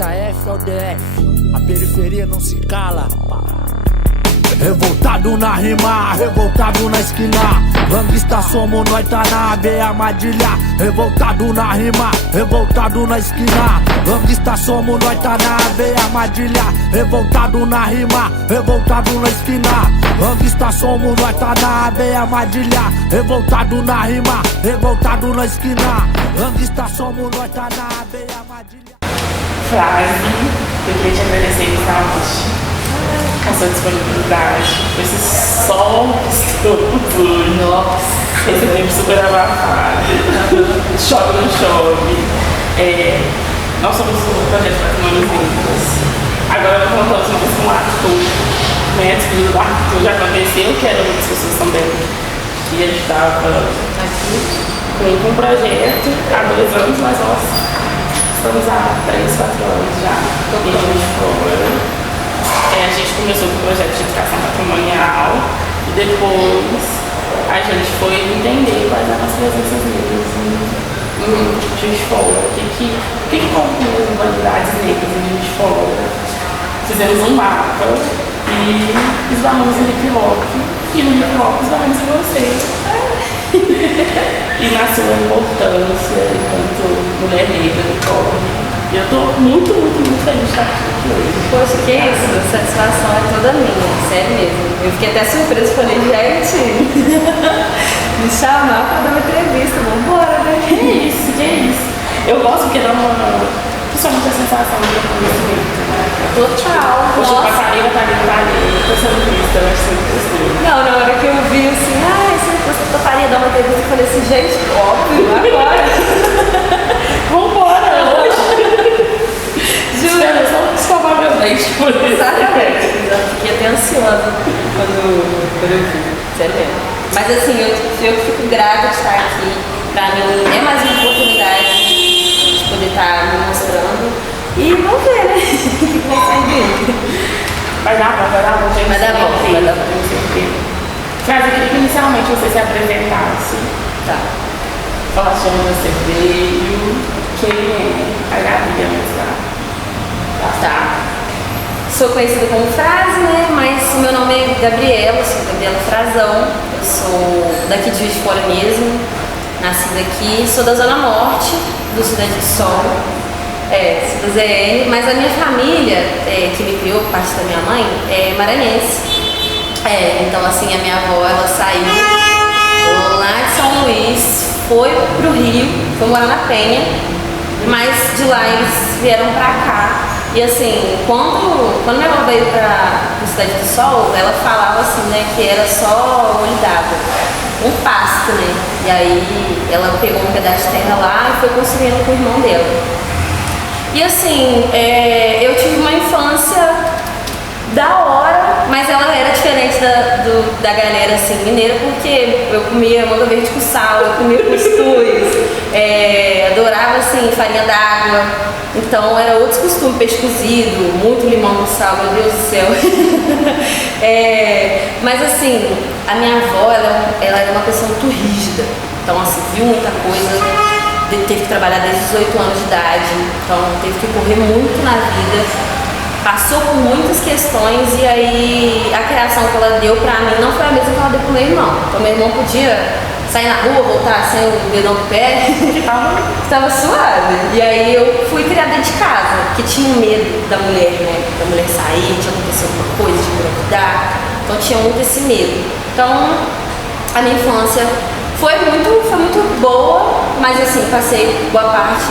JF é o DF, a periferia não se cala. Revoltado na rima, revoltado na esquina. Gangsta somos nós, tá na veia armadilha. Revoltado na rima, revoltado na esquina. Gangsta somos nós, tá na veia armadilha. Revoltado na rima, revoltado na esquina. Gangsta somos nós, tá na veia armadilha. Revoltado na rima, revoltado na esquina. Gangsta somos nós, tá na veia armadilha. Frase que eu queria te agradecer inicialmente. A sua disponibilidade, esse sol que estamos hoje. Nossa, esse tempo super abafado. Chove não chove. Nós somos um projeto de patrimônios vivos. Agora contamos com um ator, né? Descobrindo do ator já aconteceu, que eram muitas pessoas também que a gente estava aqui com um projeto há 2 anos, mas nós estamos há 3, 4 anos já. E a gente foi. A gente começou com o projeto de educação patrimonial e depois a gente foi entender quais eram as presenças negras no Juiz de Fora, o que compõe as urbanidades negras no Juiz de Fora. Fizemos um mapa e esbarramos em hip hop, e no hip hop esbarramos em você. E na sua importância enquanto mulher negra no corre. E eu tô muito feliz de estar aqui hoje. Poxa, que isso, a satisfação é toda minha, sério mesmo. Eu fiquei até surpresa, falei, gente, me chamar pra dar uma entrevista, vambora, né? Que isso. Eu gosto porque dá uma... principalmente a sensação de reconhecimento, né? Total, hoje a passarinha tá ali, tô sendo vista, eu acho sempre gostoso. Não, na hora que eu vi assim, você toparia dar uma entrevista, eu falei assim, gente, óbvio, agora. Vambora, hoje. Juro. Provavelmente por isso. Exatamente. Eu fiquei até ansiosa quando eu vi, sério mesmo. Mas assim, eu fico grata de estar aqui. Pra mim é mais uma oportunidade de poder estar me mostrando. E vamos ver, né? O que vai sair. Vai dar bom, vai dar bom. Mas eu queria que inicialmente você se apresentasse. Tá. Falasse de onde você veio, quem é a Gabi, Tá. Sou conhecida como Frase, né? Mas meu nome é Gabriela, sou Gabriela Frazão. Eu sou daqui de Juiz de Fora mesmo, nascida aqui. Sou da Zona Norte, do Cidade do Sol. Sou da ZL, mas a minha família, que me criou, parte da minha mãe, é maranhense. Então assim, a minha avó, ela saiu lá de São Luís, foi pro Rio, foi morar na Penha, mas de lá eles vieram pra cá. E assim, quando minha avó veio pra Cidade do Sol, ela falava assim, né, que era só olho d'água, um pasto, né? E aí ela pegou um pedaço de terra lá e foi construindo com o irmão dela. E assim, eu tive uma infância da hora, mas ela era diferente da galera assim, mineira, porque eu comia manga verde com sal, eu comia cuscuz, adorava assim, farinha d'água, então era outros costumes, peixe cozido, muito limão no sal, meu Deus do céu. Mas assim, a minha avó, ela era uma pessoa muito rígida, então assim, viu muita coisa. Teve que trabalhar desde os 18 anos de idade, então teve que correr muito na vida, passou por muitas questões e aí a criação que ela deu pra mim não foi a mesma que ela deu pro meu irmão. Então meu irmão podia sair na rua, voltar sem o dedão do pé, tava suave. E aí eu fui criada dentro de casa, porque tinha medo da mulher, né? Da mulher sair, tinha acontecido alguma coisa, de engravidar, então tinha muito esse medo. Então a minha infância foi muito boa, mas assim, passei boa parte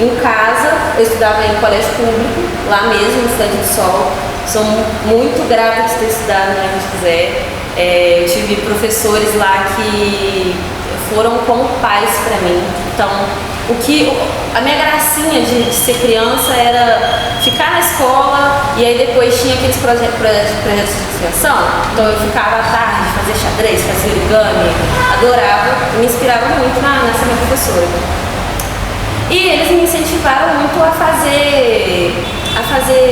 em casa. Eu estudava em colégio público, lá mesmo, no Cidade do Sol. Sou muito grata de ter estudado na José. Eu tive professores lá que foram como pais para mim. Então, a minha gracinha de ser criança era ficar na escola e aí depois tinha aqueles projetos de extensão. Então eu ficava à tarde, fazia xadrez, fazia origami, adorava, me inspirava muito nessa minha professora. E eles me incentivaram muito a fazer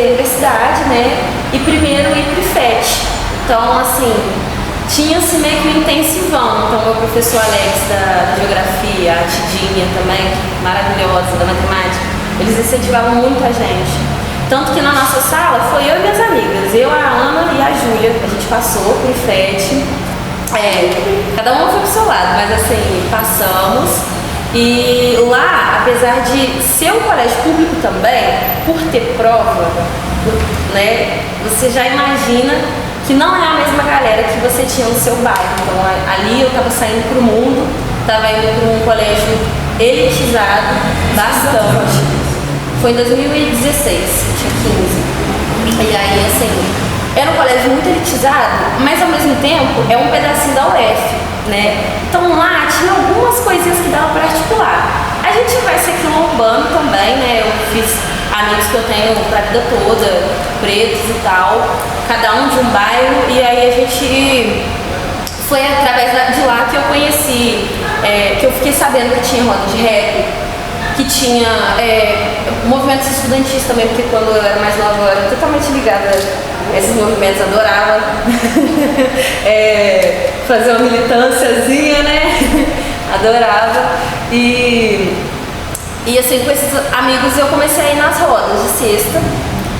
universidade, né? E primeiro ir pro IFET. Então, assim, tinha-se meio que um intensivão. Então, meu professor Alex da geografia, a Tidinha também, maravilhosa, da matemática, eles incentivavam muito a gente. Tanto que na nossa sala foi eu e minhas amigas, eu, a Ana e a Júlia, a gente passou pro IFET. Cada uma foi pro seu lado, mas assim, passamos. E lá, apesar de ser um colégio público também, por ter prova, né, você já imagina que não é a mesma galera que você tinha no seu bairro. Então ali eu tava saindo pro mundo, tava indo para um colégio elitizado, bastante. Foi em 2016, eu tinha 15. E aí, assim, era um colégio muito elitizado, mas ao mesmo tempo é um pedacinho da UF, né? Então lá tinha algumas coisinhas que dava para articular. A gente vai se quilombando também, né? Eu fiz amigos que eu tenho pra vida toda, pretos e tal, cada um de um bairro, e aí a gente foi através de lá que eu conheci, que eu fiquei sabendo que tinha roda de rap, que tinha movimentos estudantis também, porque quando eu era mais nova eu era totalmente ligada a esses movimentos, adorava fazer uma militânciazinha, né? Adorava. E assim, com esses amigos eu comecei a ir nas rodas de sexta.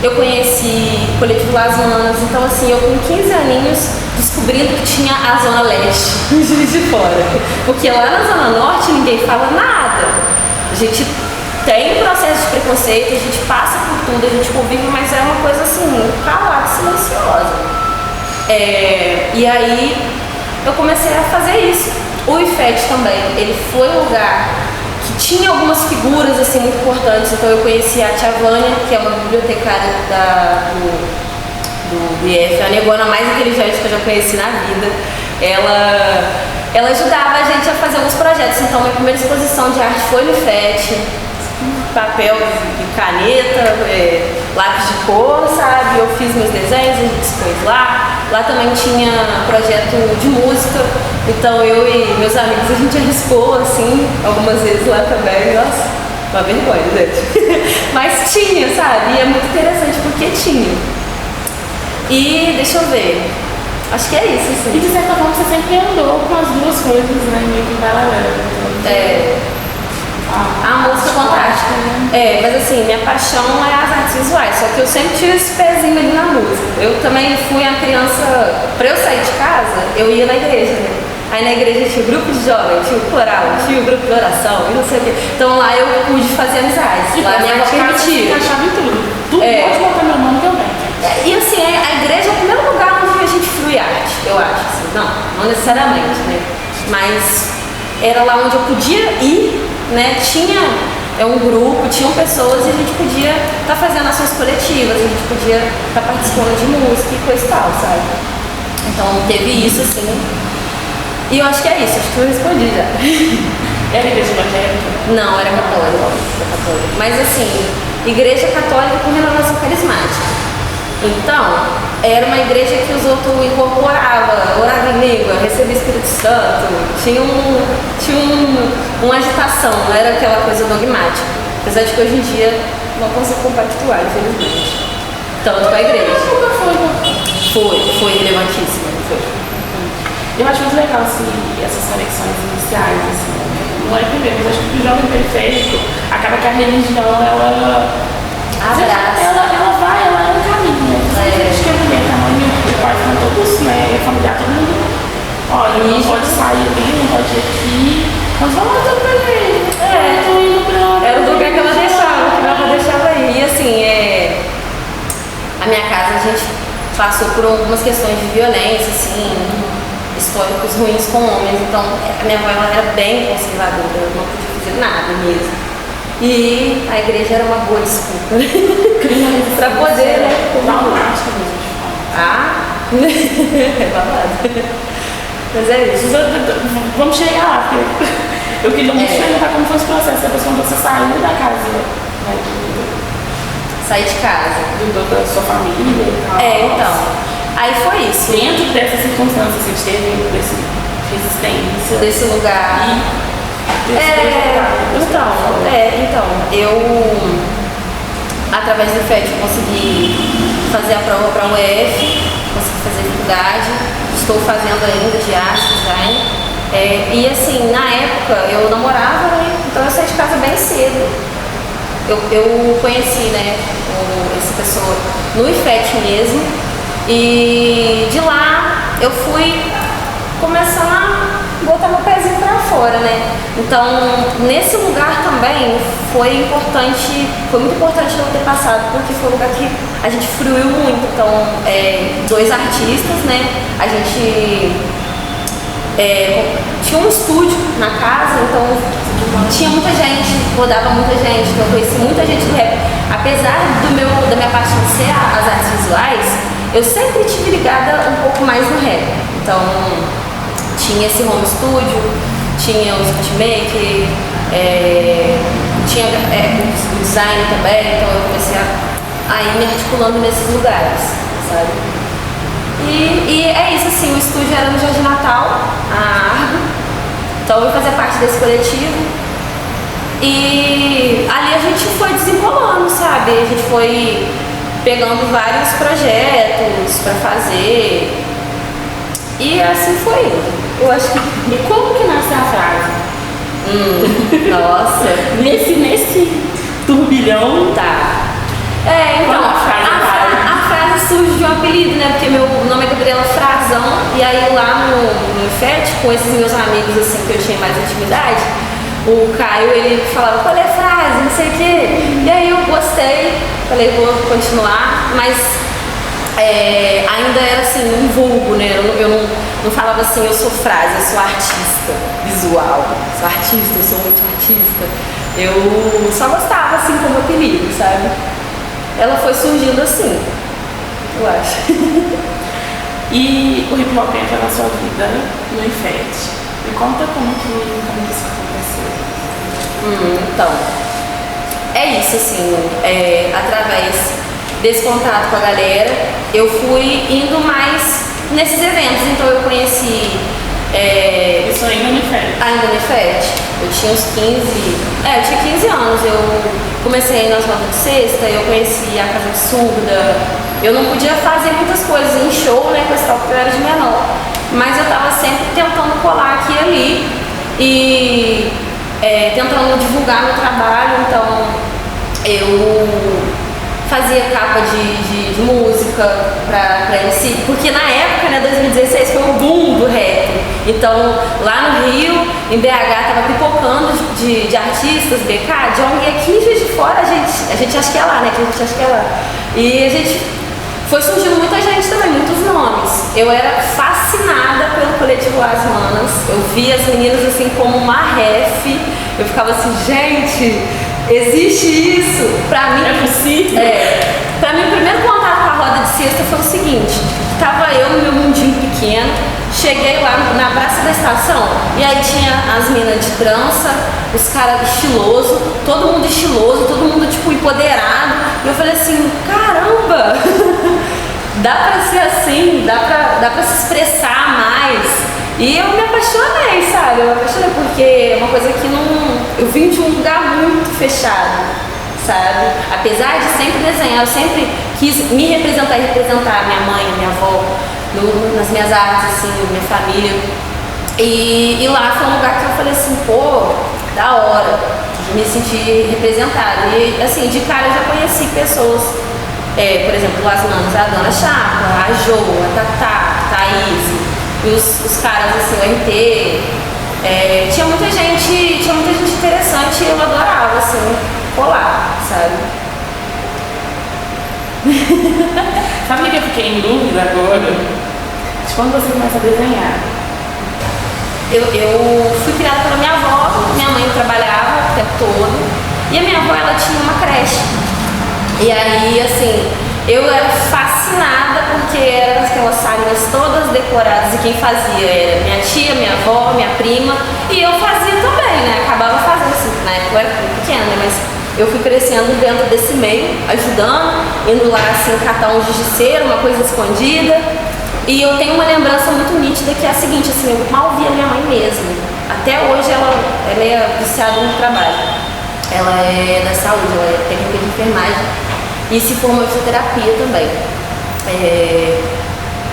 Eu conheci o Coletivo Las Manas, então assim, eu com 15 aninhos descobrindo que tinha a Zona Leste em Juiz de Fora. Porque lá na Zona Norte ninguém fala nada. A gente tem um processo de preconceito, a gente passa por tudo, a gente convive, mas é uma coisa assim, calada, silenciosa. E aí eu comecei a fazer isso. O IFET também, ele foi um lugar que tinha algumas figuras assim muito importantes. Então eu conheci a Tia Vânia, que é uma bibliotecária do IF, a negona mais inteligente que eu já conheci na vida. Ela ajudava a gente a fazer alguns projetos. Então minha primeira exposição de arte foi no IFET, papel e caneta, lápis de cor, sabe? Eu fiz meus desenhos, a gente expôs lá. Lá também tinha projeto de música, então eu e meus amigos a gente arriscou assim, algumas vezes lá também. Nossa, uma vergonha, gente. Mas tinha, sabe? E é muito interessante porque tinha. E deixa eu ver, acho que é isso, assim. E de certa forma você sempre andou com as duas coisas, né, meio que em paralelo. A música é fantástica, né? Mas assim, minha paixão é as artes visuais, só que eu sempre tive esse pezinho ali na música. Eu também fui uma criança, pra eu sair de casa, eu ia na igreja, né? Aí na igreja tinha o grupo de jovens, tinha o coral, tinha o grupo de oração e não sei o quê. Então lá eu pude fazer amizades, lá minha avó permitia. Encaixava em tudo. Tudo pode botar meu nome também. E assim, a igreja é o primeiro lugar onde a gente flui arte, eu acho. Assim. Não necessariamente, né? Mas era lá onde eu podia ir, né? Tinha um grupo, tinham pessoas e a gente podia estar fazendo ações coletivas, a gente podia estar participando de música e coisa e tal, sabe? Então teve isso, assim. E eu acho que é isso, acho que eu respondi já. Era igreja evangélica? Não, era católica. Mas assim, igreja católica com renovação carismática. Então, era uma igreja que os outros incorporava, orava em língua, recebia o Espírito Santo, tinha uma agitação, não era aquela coisa dogmática. Apesar de que hoje em dia não consigo compactuar, infelizmente. Tanto com a igreja. Foi relevantíssima, foi. Eu acho muito legal assim, essas conexões iniciais, assim. Não é primeiro, mas acho que o jovem periférico acaba que a religião, ela é um caminho, né? Acho que a mulher, a mãe e o pai são todos, né? A familiar, todo mundo. Olha, não pode sair ali, não pode ir aqui. Mas vamos lá pra ele. Eu tô indo pra. Era o lugar que ela deixava aí. E assim, a minha casa a gente passou por algumas questões de violência, assim, históricos ruins com homens. Então, a minha avó ela era bem conservadora, eu não podia fazer nada mesmo. E a igreja era uma boa desculpa pra poder, né? Traumática mesmo. É babado. Mas é isso. Vamos chegar lá, porque eu queria muito perguntar como foi esse processo, depois quando você saiu da casa, né? Sair de casa. Da sua família e tal. Então. Aí foi isso. Dentro dessas circunstâncias, você teve resistência. Desse lugar. Então, eu através do IFET consegui fazer a prova para a UF, consegui fazer faculdade, estou fazendo ainda de arte, design. E assim, na época eu namorava, né? Então eu saí de casa bem cedo. eu conheci, né, essa pessoa no IFET mesmo, e de lá eu fui começando a botar meu pezinho pra fora, né? Então, nesse lugar também foi muito importante eu ter passado, porque foi um lugar que a gente fruiu muito. Então, 2 artistas, né? A gente tinha um estúdio na casa, então tinha muita gente, rodava muita gente, então eu conheci muita gente do rap. Apesar da minha parte de ser as artes visuais, eu sempre tive ligada um pouco mais no rap. Então, tinha esse home studio, tinha o beatmaker, tinha o design também, então eu comecei a ir me articulando nesses lugares, sabe? E é isso, assim, o estúdio era no Jardim Natal, a Argo, então eu fazia parte desse coletivo e ali a gente foi desenrolando, sabe? A gente foi pegando vários projetos pra fazer e assim foi indo. Eu acho que... E como que nasce a frase? Nossa. Nesse turbilhão. Tá. Então, a frase surge de um apelido, né? Porque meu nome é Gabriela Frazão, e aí lá no IFET, com esses meus amigos, assim, que eu tinha mais intimidade, o Caio, ele falava, qual é a frase, não sei o quê. E aí eu gostei, falei, vou continuar, mas ainda era assim, um vulgo, né? Eu não falava assim, eu sou frase, eu sou artista visual, sou artista, eu sou muito artista. Eu só gostava assim como apelido, sabe? Ela foi surgindo assim, eu acho. E o hip hop entra na sua vida no IFET. Me conta como que isso aconteceu. Então, é isso assim, através desse contato com a galera, eu fui indo mais nesses eventos, então eu conheci... Isso ainda no IFET? Ainda no IFET. Eu tinha uns 15... eu tinha 15 anos, eu comecei nas rodas de sexta, eu conheci a Casa de Surda. Eu não podia fazer muitas coisas em show, né, porque eu era de menor, mas eu tava sempre tentando colar aqui e ali e tentando divulgar meu trabalho, então eu fazia capa de música pra MC, porque na época, né, 2016 foi o boom do rap. Então, lá no Rio, em BH, tava pipocando de artistas, BK, John, e aqui em Juiz de Fora a gente acha que é lá, né, que a gente acha que é lá. E a gente foi surgindo muita gente também, muitos nomes. Eu era fascinada pelo coletivo As Manas, eu via as meninas assim como uma ref, eu ficava assim, gente... Existe isso? Pra mim, é possível? Pra mim, o primeiro contato com a roda de sexta foi o seguinte: tava eu no meu mundinho pequeno, cheguei lá na praça da estação e aí tinha as minas de trança, os caras estilosos, todo mundo estiloso, todo mundo tipo empoderado. E eu falei assim: caramba, dá pra ser assim, dá pra se expressar mais. E eu me apaixonei, sabe? Eu me apaixonei porque é uma coisa que não... Eu vim de um lugar muito fechado, sabe? Apesar de sempre desenhar, eu sempre quis me representar e representar minha mãe, minha avó, nas minhas artes, assim, minha família. E lá foi um lugar que eu falei assim, pô, da hora, me senti representada. E assim, de cara eu já conheci pessoas, por exemplo, as manas, a Dona Chapa, a Jo, a Tatá, a Thaís. E os caras, assim, o RT, tinha muita gente interessante e eu adorava, assim, colar, sabe? Sabe o que eu fiquei em dúvida agora? De quando você começa a desenhar? Eu fui criada pela minha avó, minha mãe trabalhava o tempo todo, e a minha avó, ela tinha uma creche. E aí, assim, eu era fascinada porque eram aquelas salinhas todas decoradas e quem fazia era minha tia, minha avó, minha prima e eu fazia também, né? Acabava fazendo assim, na época eu era pequena, né? Mas eu fui crescendo dentro desse meio, ajudando, indo lá assim, catar um giz de cera, uma coisa escondida. E eu tenho uma lembrança muito nítida que é a seguinte, assim, eu mal via minha mãe mesmo. Até hoje ela é meio viciada no trabalho. Ela é da saúde, ela é técnica de enfermagem. E se formou em fisioterapia também.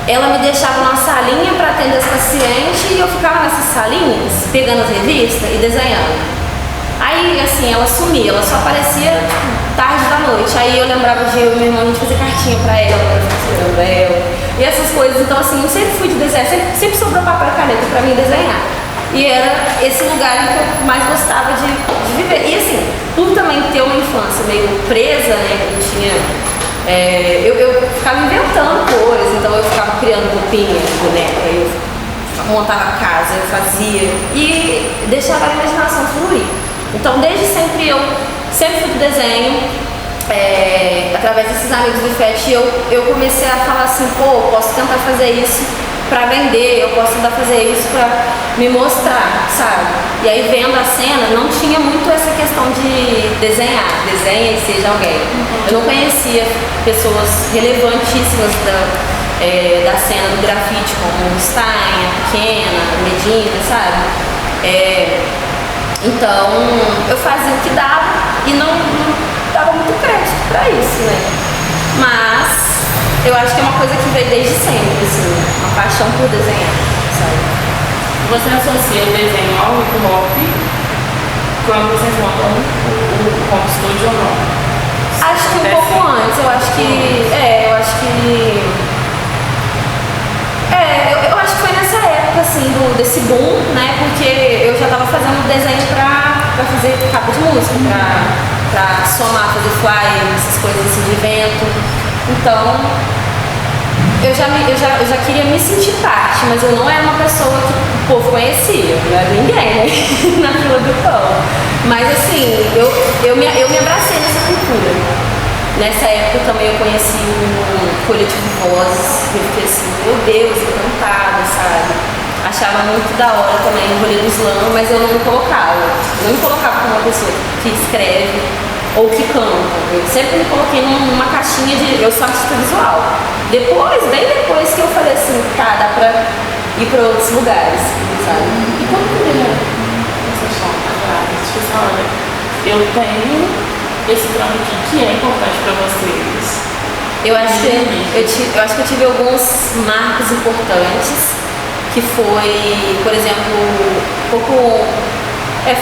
Ela me deixava numa salinha para atender as pacientes e eu ficava nessas salinhas, pegando as revistas e desenhando. Aí Aí, assim, ela sumia, ela só aparecia tipo, tarde da noite. Aí eu lembrava de eu e meu irmão, a gente fazer cartinha pra ela, pra ficar esperando ela. E essas coisas, então assim, eu sempre fui de desenhar, sempre sobrou papel e caneta pra mim desenhar. E era esse lugar em que eu mais gostava de viver. E assim, por também ter uma infância meio presa, né, que eu tinha... eu ficava inventando coisas, então eu ficava criando roupinha, boneca, eu montava casa, eu fazia e deixava a imaginação fluir. Então desde sempre eu sempre fui do desenho. Através desses amigos do IFET eu comecei a falar assim, pô, posso tentar fazer isso pra vender, eu posso tentar fazer isso pra me mostrar, sabe? E aí vendo a cena, não tinha muito essa questão de desenha e seja alguém. Eu não conhecia pessoas relevantíssimas da cena do grafite, como Stein, a Pequena, Medina, sabe? Então eu fazia o que dava e não dava muito crédito pra isso, né? Mas eu acho que é uma coisa que veio desde sempre, assim, uma paixão por desenhar, sabe? Você associa o desenho ao hip hop quando vocês montam o home studio ou não? Acho que um pouco antes, eu acho que foi nessa época, assim, desse boom, né? Porque eu já tava fazendo desenho pra fazer capa de música, pra somar, fazer flyer, essas coisas assim de evento. Então, eu já queria me sentir parte, mas eu não era uma pessoa que o povo conhecia, não era ninguém, né? Na fila do pão. Mas assim, eu me abracei nessa cultura. Nessa época também eu conheci o coletivo Vozes, eu fiquei assim, meu Deus, encantada, sabe? Achava muito da hora também o rolê do slam, mas eu não me colocava. Não me colocava como uma pessoa que escreve ou que canta. Eu sempre me coloquei numa caixinha de eu sou artista visual. Depois, bem depois que eu falei assim, tá, dá pra ir pra outros lugares, sabe? E como que você chama? Tipo, olha, eu tenho esse trampo aqui que é importante pra vocês. Eu acho que eu tive alguns marcos importantes, que foi, por exemplo,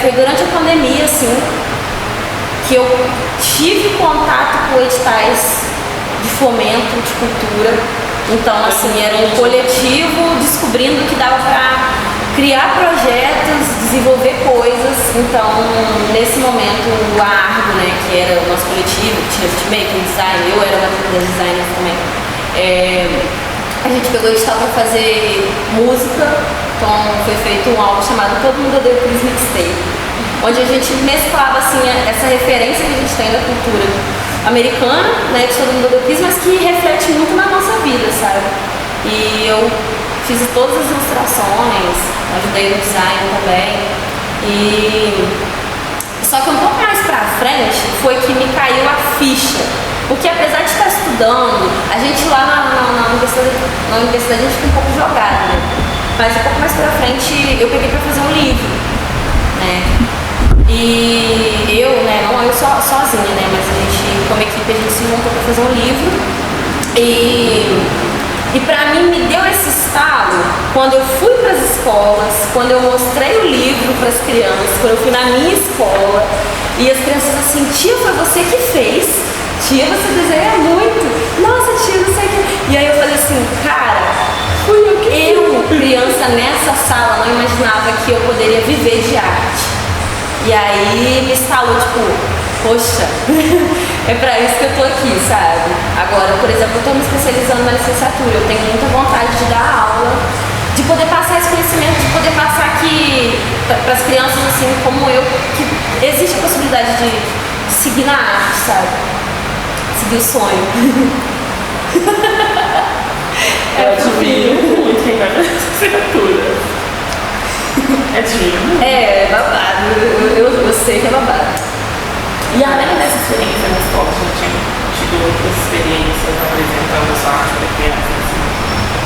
foi durante a pandemia, assim, que eu tive contato com editais de fomento de cultura. Então, assim, era um coletivo descobrindo que dava para criar projetos, desenvolver coisas. Então, nesse momento, o ARGO, né, que era o nosso coletivo, que tinha beatmaker, design, eu era uma das designers também. A gente pegou edital para fazer música, então foi feito um álbum chamado Todo Mundo Odeia o Chris Mixtape, onde a gente mesclava assim, essa referência que a gente tem da cultura americana, né, de Todo Mundo Odeia o Chris, mas que reflete muito na nossa vida, sabe? E eu fiz todas as ilustrações, ajudei no design também. Só que um pouco mais pra frente foi que me caiu a ficha. Porque apesar de estar estudando, a gente lá na universidade a gente fica um pouco jogado, né? Mas um pouco mais pra frente eu peguei pra fazer um livro, né? E eu, né, não eu sozinha, né? Mas a gente, como equipe, a gente se juntou pra fazer um livro. E pra mim me deu esse estalo quando eu fui pras escolas, quando eu mostrei o livro pras crianças, quando eu fui na minha escola e as crianças assim, tia, foi você que fez? Tia, você desenha muito. Nossa, tia, não sei o que. E aí eu falei assim, cara, eu, criança nessa sala, não imaginava que eu poderia viver de arte. E aí me instalou, tipo, poxa, é pra isso que eu tô aqui, sabe? Agora, por exemplo, eu tô me especializando na licenciatura, eu tenho muita vontade de dar aula, de poder passar esse conhecimento, de poder passar aqui pras crianças, assim, como eu, que existe a possibilidade de seguir na arte, sabe? Seguir o sonho. Eu admiro muito quem vai fazer licenciatura. É divino. É babado, eu sei que é babado. E além dessa experiência na escola, você tinha tido outras experiências apresentando a sua arte para crianças?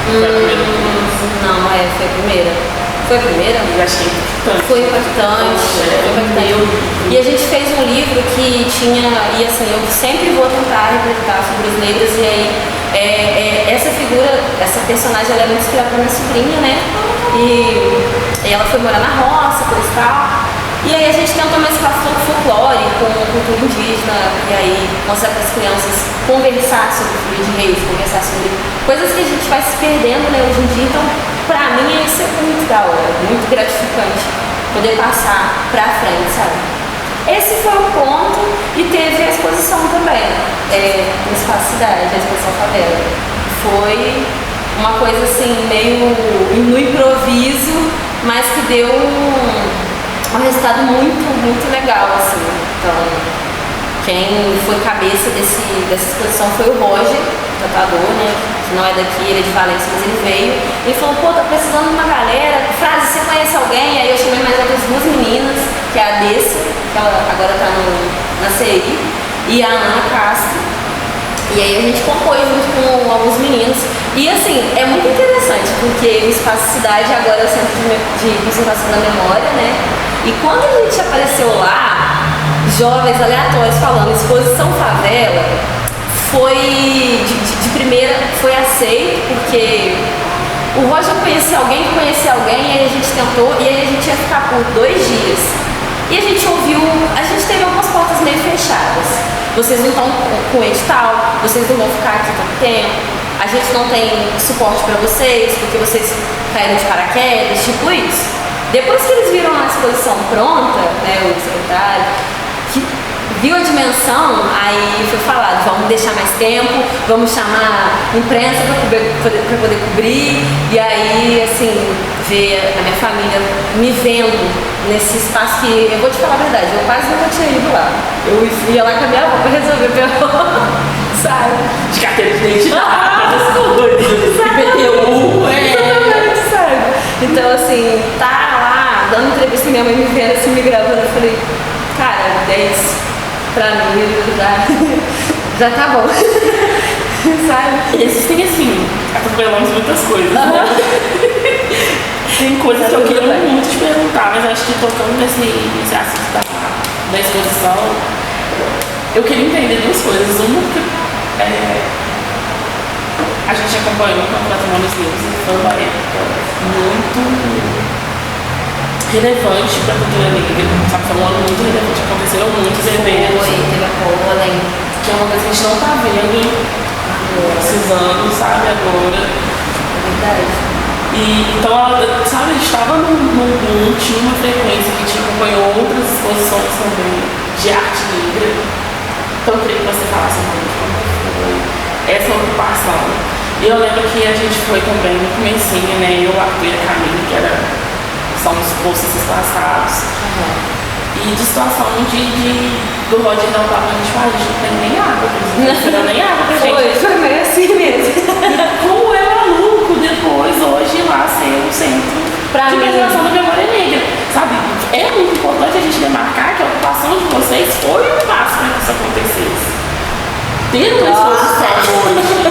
Foi a primeira vez? Não, foi a primeira. Foi a primeira? Eu achei impactante. Foi impactante. E a gente fez um livro que tinha, e assim, eu sempre vou tentar representar figuras negras, e aí essa figura, essa personagem, ela é muito inspirada na minha sobrinha, né? E ela foi morar na roça, coisa e tal. E aí a gente tentou mesclar folclore com cultura indígena, e aí mostrar para as crianças conversar sobre Folia de Reis, conversar sobre coisas que a gente vai se perdendo, né, hoje em dia. Então, pra mim, isso é muito da hora, muito gratificante poder passar pra frente, sabe? Esse foi o ponto, e teve a exposição também, no Espaço Cidade, a exposição Favela. Foi uma coisa assim, meio no improviso, mas que deu um resultado muito, muito legal, assim. Então, quem foi cabeça dessa exposição foi o Roger, tatuador, né? Que não é daqui, ele é de Valência, mas ele veio. Ele falou, pô, tá precisando de uma galera. Frase, você conhece alguém? Aí eu chamei mais outras duas meninas, que é a Dessa, que ela agora tá na CI, e a Ana Castro. E aí a gente compôs junto com alguns meninos. E assim, é muito interessante, porque o Espaço Cidade agora é o Centro de Conservação da Memória, né? E quando a gente apareceu lá, jovens aleatórios falando exposição favela, foi de primeira, foi aceito, porque o Roger conhecia alguém que conhecia alguém, e aí a gente tentou, e aí a gente ia ficar por 2 dias. E a gente ouviu, a gente teve algumas portas meio fechadas. Vocês não estão com edital, vocês não vão ficar aqui tanto tempo, a gente não tem suporte para vocês, porque vocês caíram de paraquedas, tipo isso. Depois que eles viram a exposição pronta, né, o secretário, que viu a dimensão, aí foi falado, vamos deixar mais tempo, vamos chamar imprensa para poder cobrir, e aí, assim, ver a minha família me vendo nesse espaço que, eu vou te falar a verdade, eu quase nunca tinha ido lá. Eu ia lá com a minha avó para resolver pelo sabe? De carteira de identidade, IPTU, exatamente, sabe? Então, assim, tá lá, dando entrevista, minha mãe me vendo assim, me gravando, eu falei, cara, 10 pra mim já tá bom. Sabe? Existem assim, atropelamos muitas coisas, né? Tem coisas que eu queria muito te perguntar, mas acho que tocando nesse assunto da exposição, eu queria entender 2 coisas. Uma, que a gente acompanhou o Patrimônio dos Livros e foi uma época muito relevante para a cultura negra, sabe? Foi um ano muito relevante, aconteceram muitos eventos. Teve a Pollen, que é uma coisa que a gente não está vendo esses anos, sabe, agora. é verdade. E então, sabe, a gente estava num boom, tinha uma frequência que a gente acompanhou outras exposições também de arte negra. Então eu queria que você falasse um pouco como foi essa ocupação. E eu lembro que a gente foi também no comecinho, né, eu, Arthur e a Camila, que são os bolsistas passados. E de situação do Roger não tava, a gente fala, a gente não tem nem água, não tem nem água pra gente. Foi meio assim mesmo. Como é maluco depois, hoje, lá ser um centro Pra de mim, preservação da memória negra, sabe? É muito importante a gente demarcar que a ocupação de vocês foi um passo para que isso acontecesse. Ter uma exposição hoje,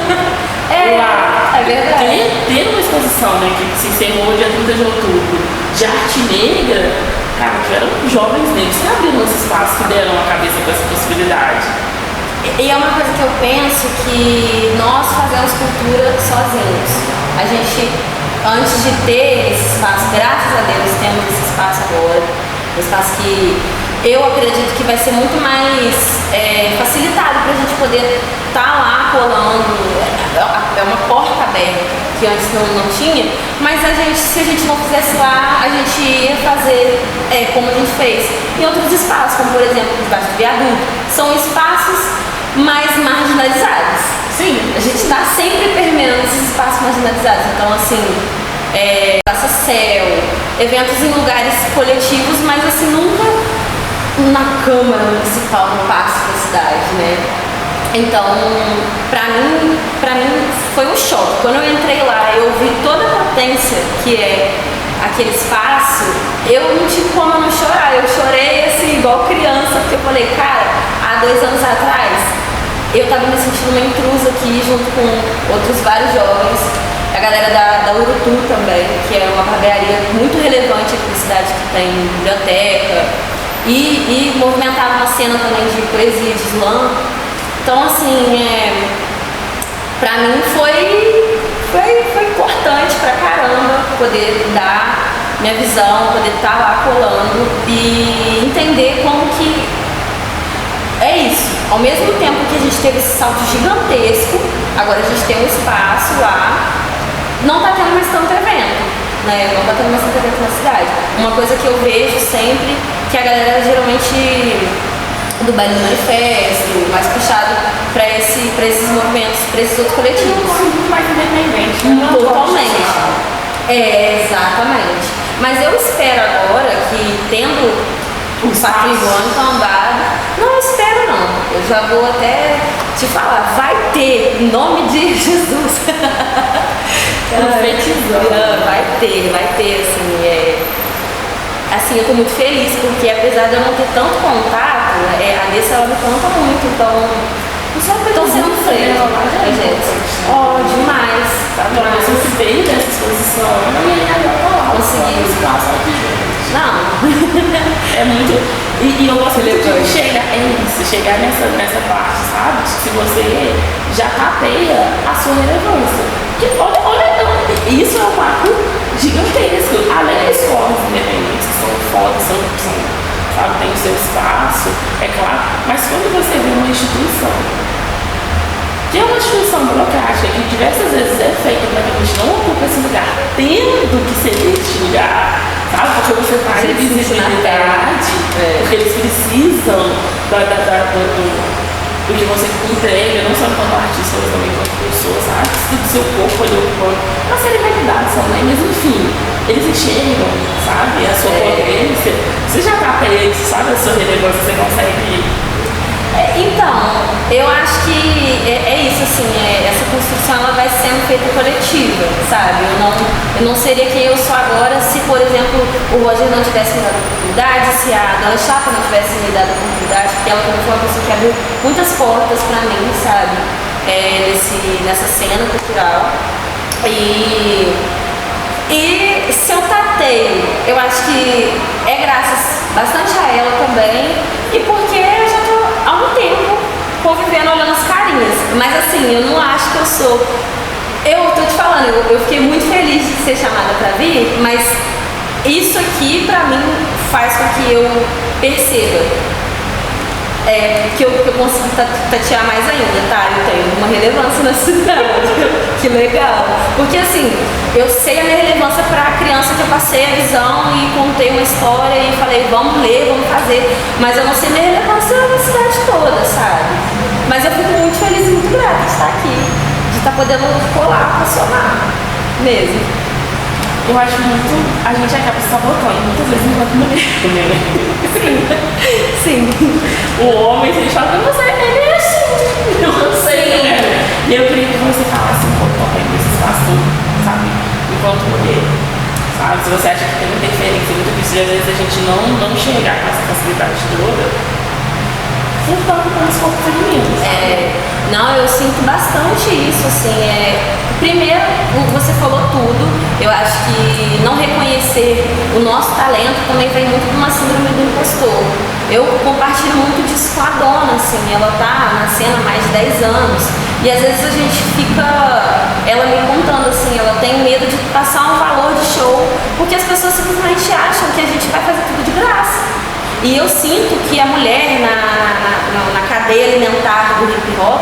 é verdade. ter uma exposição, né, que se encerrou dia 30 de outubro, de arte negra, cara, que eram jovens negros que abriram esse espaço, que deram a cabeça para essa possibilidade. E é uma coisa que eu penso que nós fazemos cultura sozinhos. A gente, antes de ter esse espaço, graças a Deus, temos esse espaço agora. Um espaço que eu acredito que vai ser muito mais facilitado para a gente poder estar lá colando. É uma porta aberta, que antes não tinha, mas se a gente não fizesse lá, a gente ia fazer como a gente fez em outros espaços, como por exemplo, debaixo do viaduto. São espaços mais marginalizados. Sim. A gente está sempre permeando esses espaços marginalizados. Então, assim, Praça Céu, eventos em lugares coletivos, mas assim, nunca na Câmara Municipal, no Paço da cidade, né? Então, pra mim foi um choque. Quando eu entrei lá, eu vi toda a potência que é aquele espaço, eu não tive como não chorar. Eu chorei assim, igual criança, porque eu falei, cara, há 2 anos atrás, eu tava me sentindo uma intrusa aqui, junto com outros vários jovens, a galera da Urutu também, que é uma barbearia muito relevante aqui na cidade, que tem biblioteca, e movimentava uma cena também de poesia, de slam. Então, assim, pra mim foi importante pra caramba poder dar minha visão, poder estar lá colando e entender como que é isso. Ao mesmo tempo que a gente teve esse salto gigantesco, agora a gente tem um espaço lá, não está tendo mais tanto evento, né? Não está tendo mais tanto evento na cidade. Uma coisa que eu vejo sempre, que a galera geralmente do baile do manifesto, mais puxado para esses movimentos, para esses outros coletivos. Muito mais independente, né? Totalmente. Exatamente. Mas eu espero agora que, tendo o patrimônio tombado, não espero não. Eu já vou até te falar, vai ter, em nome de Jesus. Profetizando. Vai ter, assim, eu tô muito feliz, porque apesar de eu não ter tanto contato, a Nessa ela me conta muito, então estou sendo feita demais, Sabe? Uma pessoa que veio dessa exposição e agora tá lá. Consegui. Espaço aqui, gente. Não. É muito. E eu gosto muito de chegar nessa parte, sabe? Se você já tapeia a sua relevância. Porque olha, isso é um marco gigantesco. Além das escolas independentes, que são fodas, sabe, tem o seu espaço, é claro. Mas quando você vê uma instituição, que é uma instituição burocrática, que diversas vezes é feita para que a gente não ocupe esse lugar, tendo que ceder este lugar, sabe? Porque você traz visibilidade, porque eles precisam do que você entrega, não só enquanto artista, mas também enquanto pessoa, sabe? Do seu corpo ali ocupando uma série de realidades também, mas enfim, eles enxergam, sabe? A sua potência. Você já tá preso, sabe? A sua relevância, você consegue. Então, eu acho que é isso, assim, essa construção ela vai sendo feita coletiva, sabe? Eu não seria quem eu sou agora se, por exemplo, o Roger não tivesse me dado a oportunidade, se a Dona Chapa não tivesse me dado a oportunidade, porque ela também foi uma pessoa que abriu muitas portas pra mim, sabe? Nessa cena cultural. E se eu tateio, eu acho que é graças bastante a ela também, e porque eu já tô há um tempo convivendo, olhando as carinhas. Mas assim, eu não acho que eu sou. Eu tô te falando, eu fiquei muito feliz de ser chamada pra vir, mas isso aqui pra mim faz com que eu perceba que eu consegui tatear mais ainda, tá? Eu tenho uma relevância na cidade. Que legal. Porque assim, eu sei a minha relevância pra criança que eu passei a visão e contei uma história e falei, vamos ler, vamos fazer. Mas eu não sei minha relevância na cidade toda, sabe? Mas eu fico muito feliz e muito grata de estar aqui, de estar podendo colar, funcionar mesmo. Eu acho muito. A gente acaba se sabotando muitas vezes enquanto mulher. Sim. O homem, se ele fala pra você, ele é assim. Eu não sei, né? E eu queria que você falasse um pouco também desse espaço, sabe? Enquanto mulher. Sabe? Se você acha que tem muita interferência, muito difícil, às vezes a gente não chegar com essa facilidade toda. Lutando pelos corpos femininos. Não, eu sinto bastante isso, assim, primeiro, você falou tudo, eu acho que não reconhecer o nosso talento também vem muito de uma síndrome do impostor. Eu compartilho muito disso com a Dona, assim, ela tá na cena há mais de 10 anos, e às vezes a gente fica, ela me contando assim, ela tem medo de passar um valor de show, porque as pessoas simplesmente acham que a gente vai fazer tudo de graça. E eu sinto que a mulher na cadeia alimentar do hip hop,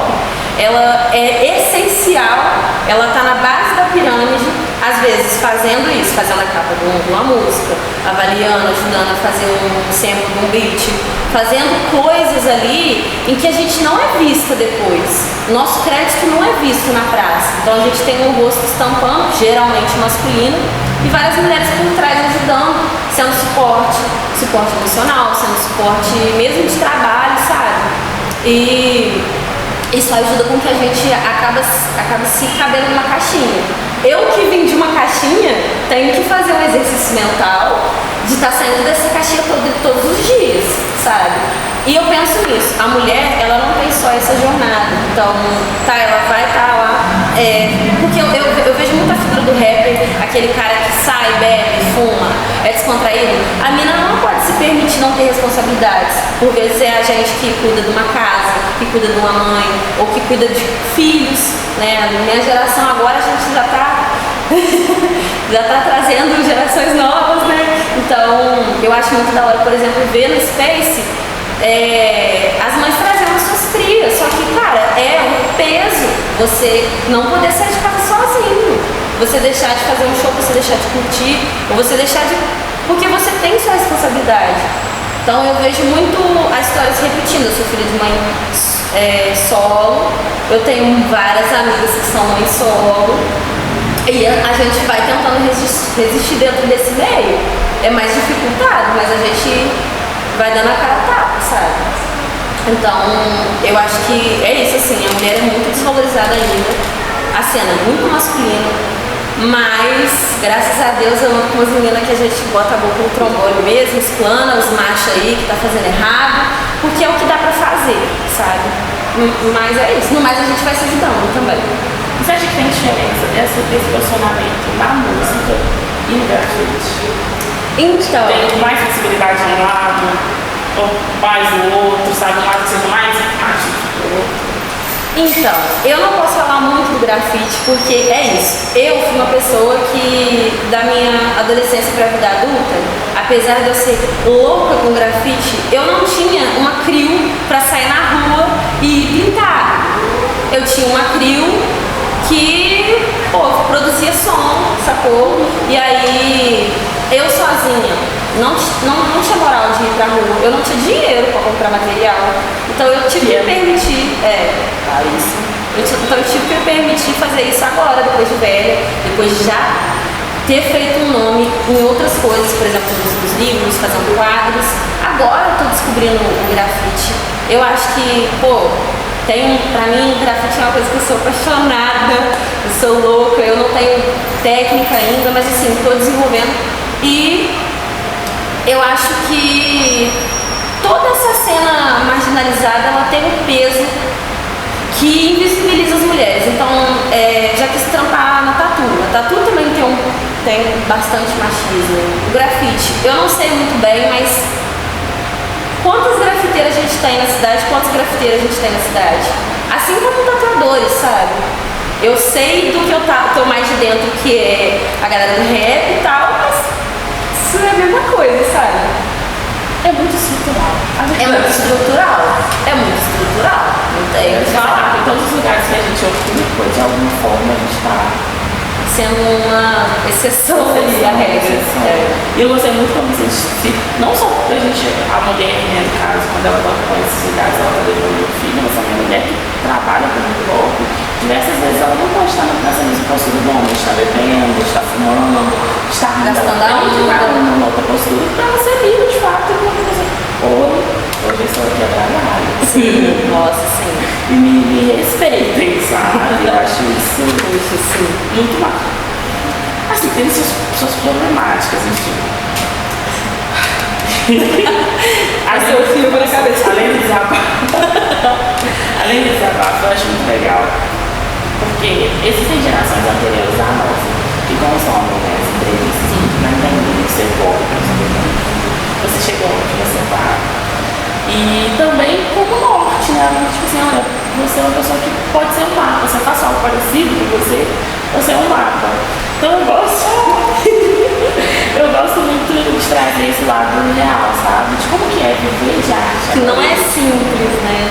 ela é essencial, ela tá na base da pirâmide, às vezes fazendo isso, fazendo a capa de uma música, avaliando, ajudando a fazer um sample de um beat, fazendo coisas ali em que a gente não é vista depois. Nosso crédito não é visto na praça. Então a gente tem um rosto estampando, geralmente masculino, e várias mulheres por trás ajudando, sendo suporte emocional, sendo suporte mesmo de trabalho, sabe? E isso ajuda com que a gente acaba se cabendo numa caixinha. Eu que vim de uma caixinha, tenho que fazer um exercício mental de estar saindo dessa caixinha todos os dias, sabe? E eu penso nisso, a mulher, ela não tem só essa jornada, então, ela vai estar lá, porque eu vejo muita figura do rapper, aquele cara que sai, bebe, fuma, é descontraído. A mina não pode se permitir não ter responsabilidades, por vezes é a gente que cuida de uma casa, que cuida de uma mãe, ou que cuida de filhos, né? Na minha geração agora a gente já tá trazendo gerações novas, né? acho muito da hora, por exemplo, ver no Space as mães trazendo as suas crias. Só que, cara, é um peso você não poder sair de casa sozinho. Você deixar de fazer um show, você deixar de curtir, ou você deixar de... Porque você tem sua responsabilidade. Então eu vejo muito a história se repetindo. Eu sou filha de mãe solo, eu tenho várias amigas que são mães solo, e a gente vai tentando resistir dentro desse meio. É mais dificultado, mas a gente vai dando a cara a tapa, sabe? Então, eu acho que é isso, assim, a mulher é muito desvalorizada ainda, a cena é muito masculina, mas, graças a Deus, eu ando com umas meninas que a gente bota a boca no trombone mesmo, explana os machos aí que tá fazendo errado, porque é o que dá pra fazer, sabe? Mas é isso, no mais a gente vai se ajudando também. Você acha que tem diferença desse posicionamento na música e no grafite? Então, Tem mais sensibilidade de um lado, ou mais do outro, sabe? Um lado que seja mais empático do outro. Então, eu não posso falar muito do grafite porque é isso. Eu fui uma pessoa que, da minha adolescência para a vida adulta, apesar de eu ser louca com grafite, eu não tinha uma crew para sair na rua e pintar. Eu tinha uma crew que, produzia som, sacou? E aí, eu sozinha não tinha moral de ir pra rua, eu não tinha dinheiro para comprar material, então eu tive que permitir, então eu tive que permitir fazer isso agora, depois de velha, depois de já ter feito um nome em outras coisas, por exemplo, nos livros, fazendo quadros. Agora eu tô descobrindo o grafite. Eu acho que, pra mim, grafite é uma coisa que eu sou apaixonada, eu sou louca, eu não tenho técnica ainda, mas assim, tô desenvolvendo. E eu acho que toda essa cena marginalizada, ela tem um peso que invisibiliza as mulheres. Então, já quis trampar na tatu. A tatu também tem bastante machismo. O grafite, eu não sei muito bem, mas quantas grafiteiras a gente tem na cidade, quantos grafiteiros a gente tem na cidade? Assim como tatuadores, sabe? Eu sei do que eu tô mais de dentro, que é a galera do rap e tal, mas isso é a mesma coisa, sabe? É muito estrutural. É muito estrutural. Não tem o que falar. Em todos os lugares que a gente ocupa, de alguma forma a gente está sendo uma exceção ali à regra. E eu gostei muito como você disse, não só a gente, a mulher, né, no caso, quando ela vai esses lugares, ela está levando o filho, mas também a mulher que trabalha com o bloco, diversas vezes ela não pode estar nessa mesma postura do homem, está bebendo, está fumando, está gastando a vida, numa outra postura, para ela ser livre de fato, e uma coisa, hoje eu estou aqui a trabalhar. Sim, nossa, sim. E me respeitem, sabe? Eu acho isso muito mal. Assim, tem suas problemáticas, enfim. Seu filme na cabeça. Além de desabafo, eu acho muito legal. Porque existem gerações anteriores à nossa que consomem as entrevistas, não entendem o seu corpo, você chegou onde você está. E também como norte, né? Tipo assim, olha, você é uma pessoa que pode ser um mapa. Você faz algo parecido com você é um mapa. Então eu gosto muito de trazer esse lado real, sabe? De como que é viver de arte. Que não é simples, né?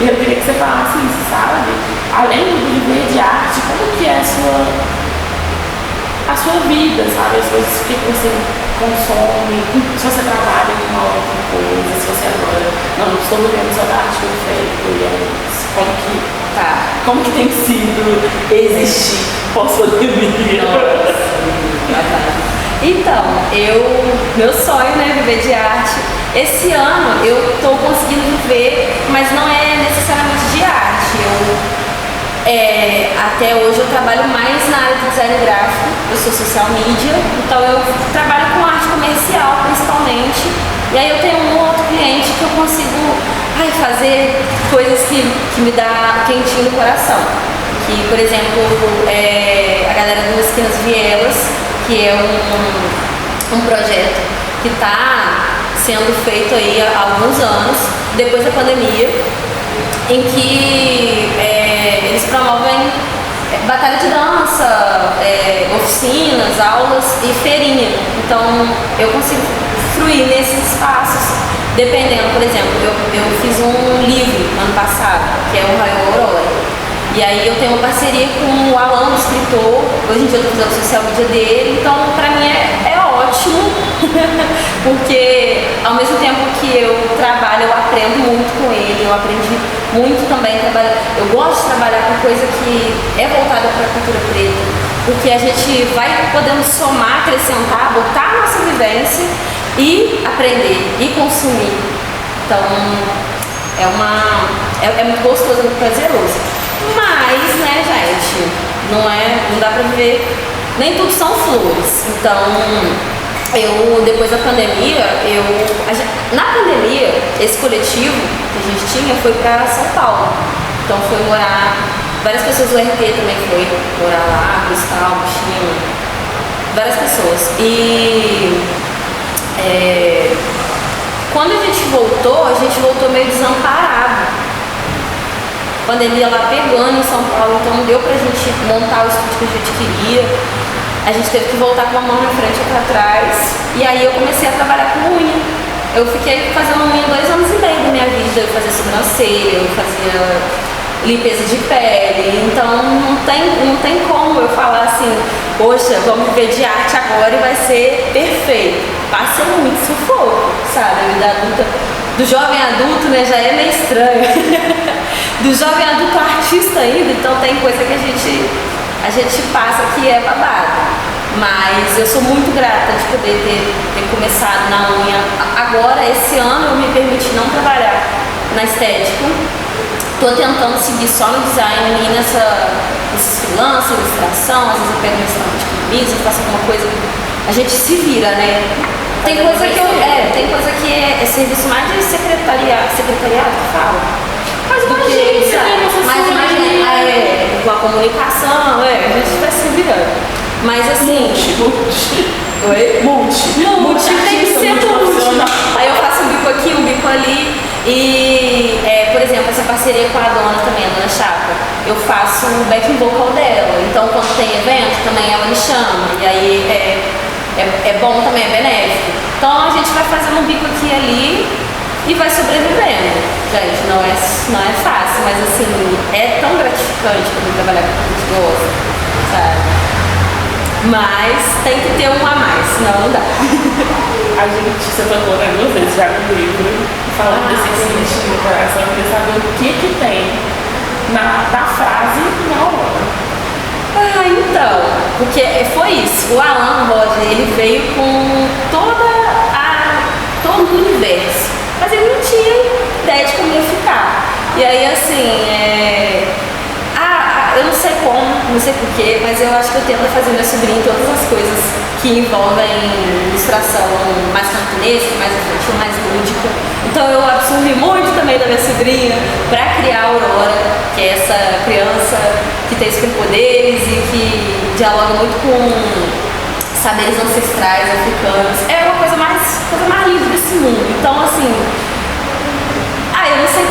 E eu queria que você falasse isso, sabe? Além do viver de arte, como que é a sua vida, sabe? As coisas que você consome, se você trabalha com uma outra coisa, se você agora não estou vivendo só da arte feito, e é isso. Como que tem sido existir pós-pandemia? Então, meu sonho, né, viver de arte. Esse ano eu tô conseguindo viver, mas não é necessariamente de arte. Até hoje eu trabalho mais na área de design gráfico, eu sou social media, então eu trabalho com arte comercial principalmente. E aí eu tenho um outro cliente que eu consigo fazer coisas que me dá quentinho no coração. Que, por exemplo, a galera do Esquinas Vielas, que é um projeto que está sendo feito aí há alguns anos, depois da pandemia, em que eles promovem batalha de dança, oficinas, aulas e feirinha. Então eu consigo fruir nesses espaços. Dependendo, por exemplo, eu fiz um livro ano passado, que é o Raio Aurora. E aí eu tenho uma parceria com o Alan, o escritor. Hoje em dia eu estou fazendo o social media dele, então pra mim é ótimo, porque ao mesmo tempo que eu trabalho, eu aprendo muito com ele, eu aprendi muito também eu gosto de trabalhar com coisa que é voltada para a cultura preta, porque a gente vai podendo somar, acrescentar, botar a nossa vivência e aprender e consumir. Então é muito gostoso, é muito prazeroso. Mas, né, gente, não dá pra viver, nem tudo são flores. Então, depois da pandemia, na pandemia, esse coletivo que a gente tinha foi pra São Paulo. Então foi morar, várias pessoas do RT também foi morar lá, Cristal, China, várias pessoas. E quando a gente voltou meio desamparado. A pandemia lá pegando em São Paulo, então não deu pra gente montar o estúdio que a gente queria. A gente teve que voltar com uma mão na frente e outra atrás. E aí eu comecei a trabalhar com unha. Eu fiquei fazendo unha 2 anos e meio da minha vida. Eu fazia sobrancelha, eu fazia limpeza de pele. Então não tem como eu falar assim, poxa, vamos viver de arte agora e vai ser perfeito. Passa muito sufoco, sabe? A vida adulta, do jovem adulto, né, já é meio estranho. Do jovem adulto artista ainda, então tem coisa que a gente passa que é babado. Mas eu sou muito grata de poder ter começado na unha. Agora, esse ano, eu me permiti não trabalhar na estética. Tô tentando seguir só no design e nesses freelance, ilustração. Às vezes eu pego um restaurante de camisa, faço alguma coisa. A gente se vira, né? Tem coisa que é serviço mais de secretariado que fala. Mas imagina, com a comunicação, a gente vai se virando. Mas assim. Multi tem que ser multi. Aí eu faço um bico aqui, um bico ali. E, por exemplo, essa parceria com a dona também, a dona Chapa, eu faço o backing vocal dela. Então, quando tem evento, também ela me chama. E aí é bom também, é benéfico. Então, a gente vai fazendo um bico aqui e ali e vai sobrevivendo. Gente, não é fácil, mas assim, é tão gratificante quando trabalhar com o que a gente gosta, sabe? Mas tem que ter um a mais, senão não dá. A gente, você tocou, né, 2 vezes já no livro, falando desse sentido no coração, eu queria saber o que tem na frase na hora. Então, porque foi isso. O Alan Roger, ele veio com todo o universo, mas ele não tinha ideia de como ia ficar. E aí, assim, eu não sei como, não sei porquê, mas eu acho que eu tento fazer minha sobrinha em todas as coisas que envolvem ilustração mais camponesca, mais infantil, mais lúdica. Então eu absorvi muito também da minha sobrinha para criar a Aurora, que é essa criança que tem superpoderes e que dialoga muito com saberes ancestrais africanos. É uma coisa mais livre desse mundo. Então, assim, eu não sei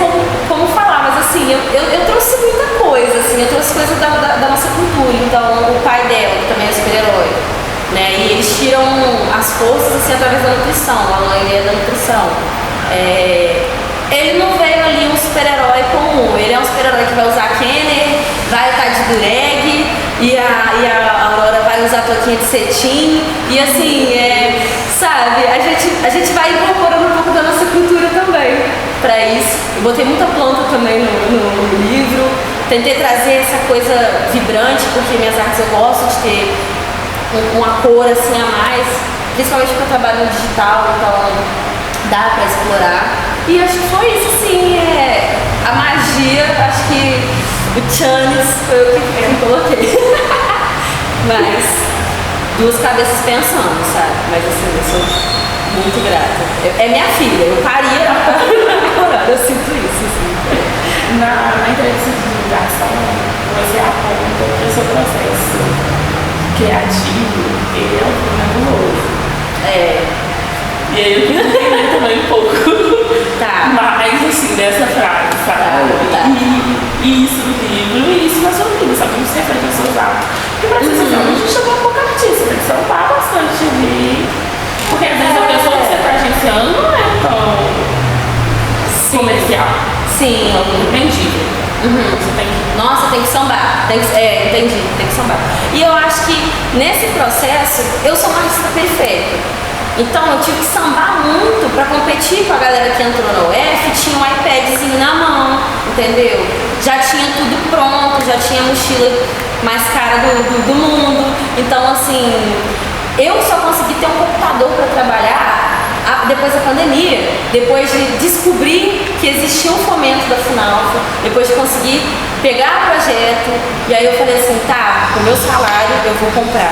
como falar, mas assim, eu trouxe muita coisa, assim, eu trouxe coisa da nossa cultura. Então, o pai dela, que também é super-herói, né, e eles tiram as forças, assim, através da nutrição. O Alan, ele é da nutrição. Ele não veio ali um super-herói comum, ele é um super-herói que vai usar Kenner, vai estar de dureg, e a Aurora vai usar toquinha de cetim, e assim, sabe, a gente vai incorporando um pouco da nossa cultura também pra isso. Eu botei muita planta também no livro, tentei trazer essa coisa vibrante, porque minhas artes eu gosto de ter uma cor assim a mais, principalmente porque eu trabalho no digital, então dá pra explorar. E acho que foi isso, sim, a magia, acho que o Chanes foi o que eu coloquei. Mas 2 cabeças pensando, sabe? Mas assim, eu sou muito grata. É minha filha, eu paria na eu sinto isso, assim. Na entrevista de divulgação, você aponta que o seu processo criativo, ele é um pouco nebuloso. E aí eu queria entender também um pouco mais, assim, dessa frase, sabe? E isso no livro, e isso na sua vida, sabe? Como você reflete nos seus atos. Porque pra ser a gente chama um pouco artista, tem que soltar bastante ali. Porque às vezes a pessoa que você tá Sim, Impreendível. Você tem que... Nossa, tem que sambar. Entendi, tem que sambar. E eu acho que nesse processo, eu sou uma artista periférica. Então eu tive que sambar muito para competir com a galera que entrou na UF, tinha um iPadzinho na mão, entendeu? Já tinha tudo pronto, já tinha a mochila mais cara do mundo. Então assim, eu só consegui ter um computador para trabalhar depois da pandemia, depois de descobrir que existia um fomento da Funalfa, depois de conseguir pegar o projeto, e aí eu falei assim, tá, com o meu salário eu vou comprar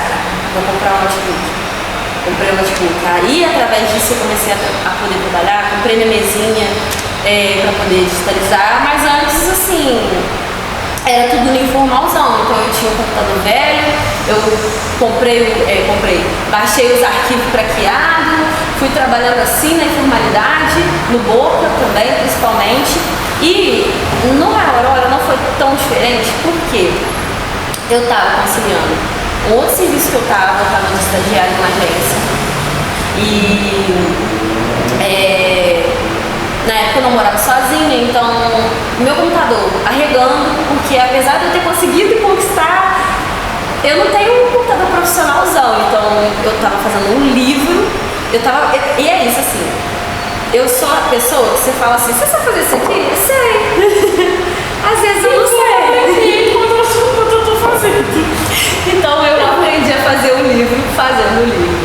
um notebook. Comprei um notebook. Aí através disso eu comecei a poder trabalhar, comprei minha mesinha para poder digitalizar, mas antes assim, era tudo no informalzão, então eu tinha um computador velho, eu baixei os arquivos craqueados, fui trabalhando assim na informalidade, no Boca também, principalmente, e no Aurora não foi tão diferente, porque eu estava conciliando um outro serviço que eu estava de estagiário numa agência, e na época eu não morava sozinha, então meu computador arregando, porque apesar de eu ter conseguido conquistar, eu não tenho um computador profissionalzão, então eu tava fazendo um livro, e é isso assim, eu sou a pessoa que você fala assim, você sabe fazer isso aqui? Eu sei. Às vezes eu não sei. Quando eu tô fazendo. Então eu aprendi a fazer um livro fazendo o livro.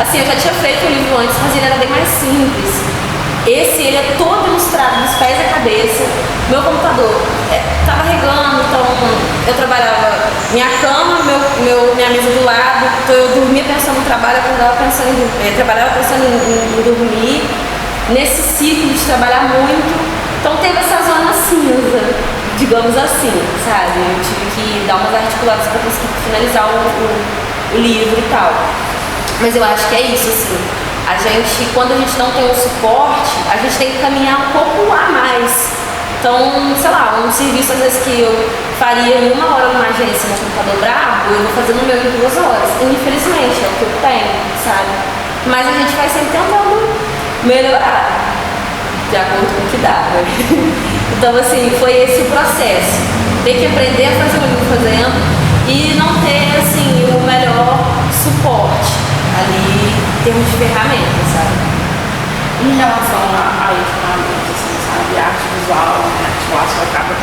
Assim, eu já tinha feito o livro antes, mas ele era bem mais simples. Esse, ele é todo ilustrado dos pés à cabeça. Meu computador tava regando, então eu trabalhava minha cama, minha mesa do lado, então eu dormia pensando no trabalho, trabalhava pensando em dormir, nesse ciclo de trabalhar muito. Então teve essa zona cinza, digamos assim, sabe? Eu tive que dar umas articuladas para conseguir finalizar o livro e tal. Mas eu acho que é isso, assim. A gente, quando a gente não tem um suporte, a gente tem que caminhar um pouco a mais. Então, sei lá, um serviço às vezes que eu faria em 1 hora numa agência no computador brabo, eu vou fazer no meu em 2 horas. Infelizmente, é o que eu tenho, sabe? Mas a gente vai sempre tentando melhorar, de acordo com o que dá, né? Então, assim, foi esse o processo. Ter que aprender a fazer o que eu estou fazendo e não ter, assim, o melhor suporte ali em termos de ferramentas, sabe? Em relação a equipamento, assim, sabe? Arte visual, né? Arte plástica acaba.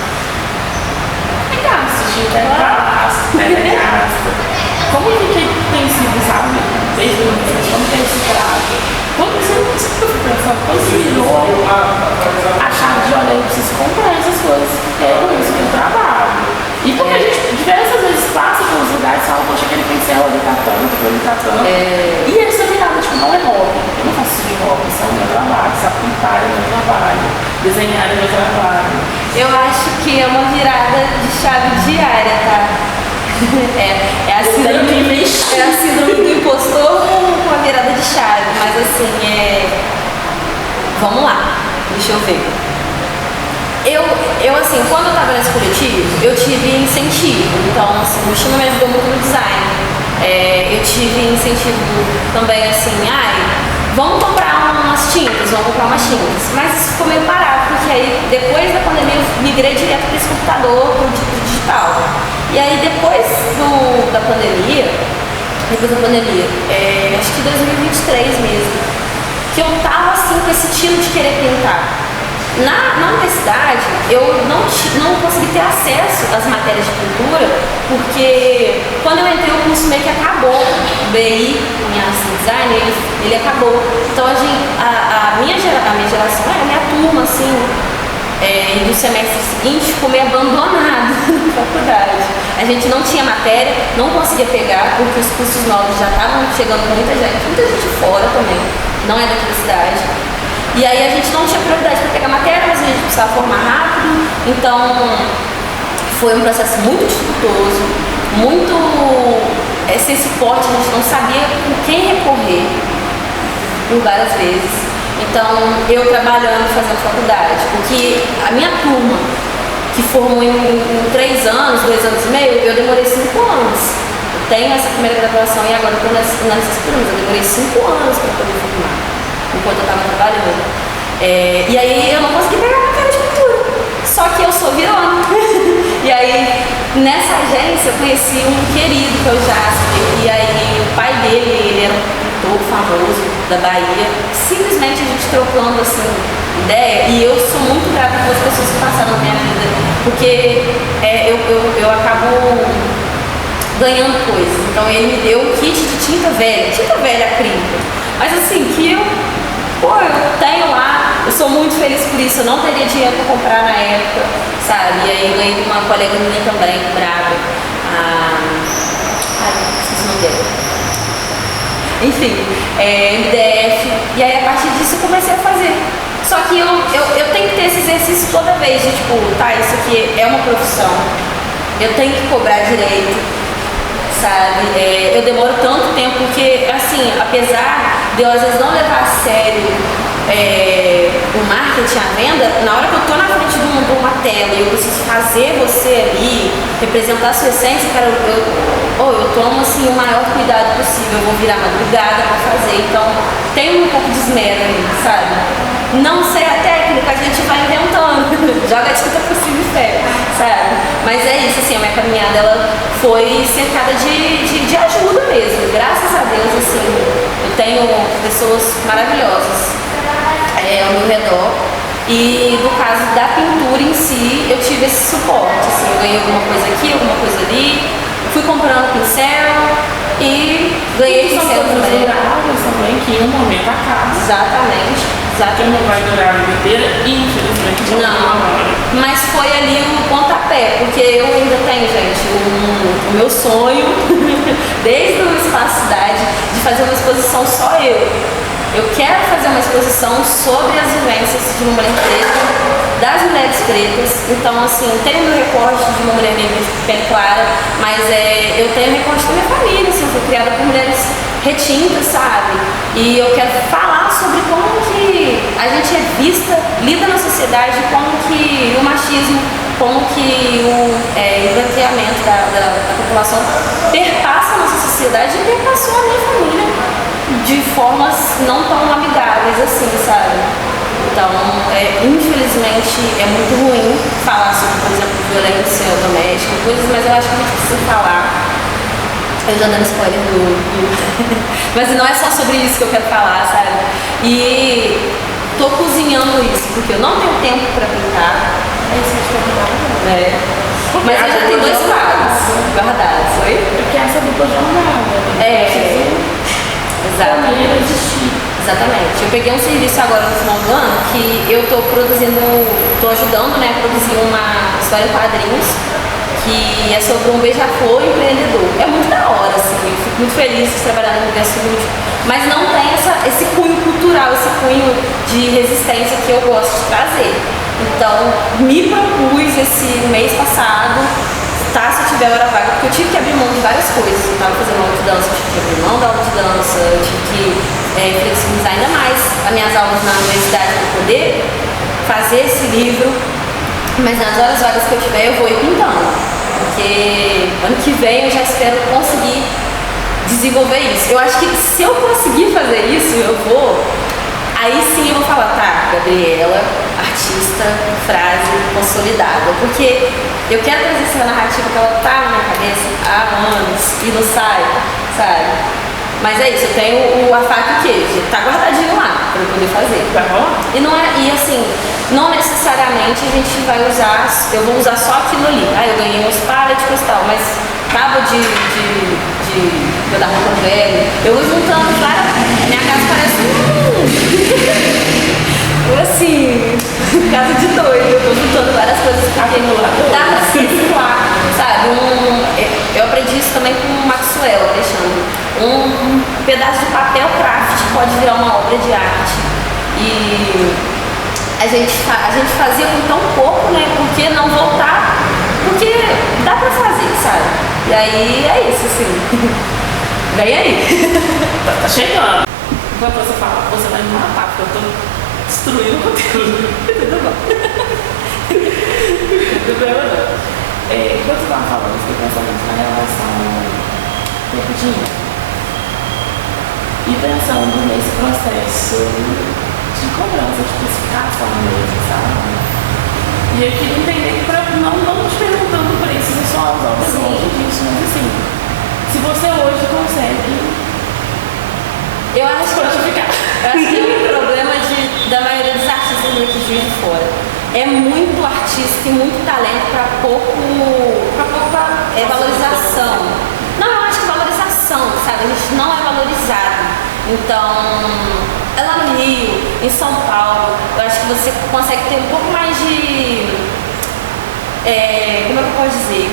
É gasto, gente. É gasto. Como que tem sido, sabe? Desde o início, como tem se trato? Quando você fica pensando, quando você virou a chave de olha, eu preciso comprar essas coisas, porque é isso que eu trabalho. E porque a gente diversas vezes passa pelos lugares e fala, poxa, aquele pincel ali tá tanto, aquele tá tanto. E eles também nada, tipo, não é hobby. Eu não faço isso de hobby, isso é o meu trabalho, sabe? Pintar é o meu trabalho, desenhar é o meu trabalho. Eu acho que é uma virada de chave diária, tá? É a síndrome do impostor com a virada de chave, mas assim, vamos lá, deixa eu ver. Eu assim, quando eu tava nesse coletivo, eu tive incentivo, então assim, o Chino me ajudou muito no design. Eu tive incentivo também assim, vamos comprar umas tintas, mas isso ficou meio parado, porque aí depois da pandemia eu migrei direto para esse computador, pro digital. E aí depois da pandemia, acho que 2023 mesmo, que eu tava assim com esse tino de querer pintar. Na universidade, eu não consegui ter acesso às matérias de pintura, porque quando eu entrei o curso meio que acabou, o BI, em arte e design, ele acabou. Então a minha geração, a minha turma, assim, do semestre seguinte ficou meio abandonado na faculdade. A gente não tinha matéria, não conseguia pegar, porque os cursos novos já estavam chegando muita gente fora também, não é daqui da cidade. E aí a gente não tinha prioridade para pegar matéria, mas a gente precisava formar rápido. Então foi um processo muito dificultoso, sem suporte, a gente não sabia com quem recorrer por várias vezes. Então eu trabalhando, fazendo faculdade, porque a minha turma, que formou em 3 anos, 2 anos e meio, eu demorei 5 anos. Eu tenho essa primeira graduação e agora eu estou nessas turmas, eu demorei 5 anos para poder formar, enquanto eu estava trabalhando. E aí eu não consegui pegar a matéria de pintura. Só que eu sou virona. E aí, nessa agência, eu conheci um querido que é o Jasper. E aí, o pai dele, ele era um pintor famoso da Bahia. Simplesmente a gente trocando, assim, ideia. E eu sou muito grata pelas pessoas que passaram na minha vida. Porque eu acabo ganhando coisas. Então, ele me deu um kit de tinta velha acrílica. Mas assim, que eu tenho lá, eu sou muito feliz por isso, eu não teria dinheiro pra comprar na época, sabe? E aí eu ganhei de uma colega minha também, brava, esqueci o nome dela. Enfim, MDF, e aí a partir disso eu comecei a fazer. Só que eu tenho que ter esse exercício toda vez, de tipo, tá, isso aqui é uma profissão, eu tenho que cobrar direito. Sabe? Eu demoro tanto tempo porque, assim, apesar de eu às vezes não levar a sério o marketing, a venda, na hora que eu tô na frente de uma tela e eu preciso fazer você ali, representar a sua essência, cara, eu tomo assim o maior cuidado possível, eu vou virar madrugada pra fazer, então tem um pouco de esmero ali, sabe? Não sei a técnica, a gente vai inventando, joga a tinta por cima e fé, sabe? Mas é isso, assim, a minha caminhada ela foi cercada de ajuda mesmo, graças a Deus, assim, eu tenho pessoas maravilhosas ao meu redor. E no caso da pintura em si, eu tive esse suporte, assim, eu ganhei alguma coisa aqui, alguma coisa ali, fui comprando pincel e ganhei pincel também. Também que em um momento acaba. Exatamente. Que não vai durar a vida inteira, infelizmente. Não, mas foi ali o pontapé, porque eu ainda tenho, gente, o meu sonho, desde o Espaço Cidade, de fazer uma exposição só eu. Eu quero fazer uma exposição sobre as vivências de uma mulher preta, das mulheres pretas. Então, assim, tenho meu recorte de uma mulher negra de pele clara, mas eu tenho o recorte da minha família, assim, eu fui criada por mulheres retintas, sabe? E eu quero falar sobre como que a gente é vista, lida na sociedade, como que o machismo, como que o branqueamento da população perpassa a nossa sociedade e perpassou a minha família de formas não tão amigáveis assim, sabe? Então, infelizmente, é muito ruim falar sobre, por exemplo, violência doméstica, coisas, mas eu acho que a gente precisa falar. Eu já dando spoiler mas não é só sobre isso que eu quero falar, sabe? E tô cozinhando isso, porque eu não tenho tempo pra pintar. É isso que eu te perguntava. Mas eu já tenho 2 quadros guardados, foi? Porque essa dupla jornada. Exatamente. Exatamente. Eu peguei um serviço agora no final do ano que eu tô ajudando, né, a produzir uma história em quadrinhos que é sobre um beija-flor empreendedor. É muito da hora, assim, eu fico muito feliz de trabalhar no universo lúdico, mas não tem esse cunho cultural, esse cunho de resistência que eu gosto de trazer. Então, me propus esse mês passado, tá, se eu tiver hora vaga, porque eu tive que abrir mão de várias coisas. Eu tava fazendo aula de dança, eu tive que abrir mão da aula de dança, eu tive que flexibilizar ainda mais as minhas aulas na universidade para poder fazer esse livro. Mas nas horas vagas que eu tiver, eu vou ir pintando. Porque ano que vem eu já espero conseguir desenvolver isso. Eu acho que se eu conseguir fazer isso, aí sim eu vou falar, tá, Gabriela, artista, frase consolidada. Porque eu quero trazer essa narrativa que ela tá na minha cabeça há anos e não sai, sabe? Mas é isso, eu tenho a faca e o queijo, tá guardadinho lá pra eu poder fazer. Vai rolar? E assim, não necessariamente a gente vai usar, eu vou usar só aquilo ali. Eu ganhei uns pallets e tal, mas tábua de guarda-roupa velho, eu vou juntando, claro, minha casa parece assim, casa de doido, eu tô juntando várias coisas porque dá pra se reciclar, sabe? Eu aprendi isso também com o Maxwell, Alexandre. Um pedaço de papel craft pode virar uma obra de arte. E a gente fazia com tão pouco, né? Por que não voltar? Porque dá pra fazer, sabe? E aí é isso, assim. Vem aí. Tá chegando. Enquanto você fala, você vai me matar, porque eu tô destruindo o conteúdo. Tudo bom. Tudo bem ou não? Enquanto você tava falando, eu fiquei pensando na relação tempo-dinheiro. E pensando nesse processo de cobrança, de precificação mesmo, sabe? E eu queria entender, não te perguntando o preço das suas obras longe disso, mas assim, se você hoje consegue eu acho que é um problema da maioria dos artistas daqui de Juiz de Fora. É muito artista e muito talento para pouca valorização. Não, eu acho que valorização, sabe? A gente não é valorizado. Então, é lá no Rio, em São Paulo, eu acho que você consegue ter um pouco mais de... como é que eu posso dizer?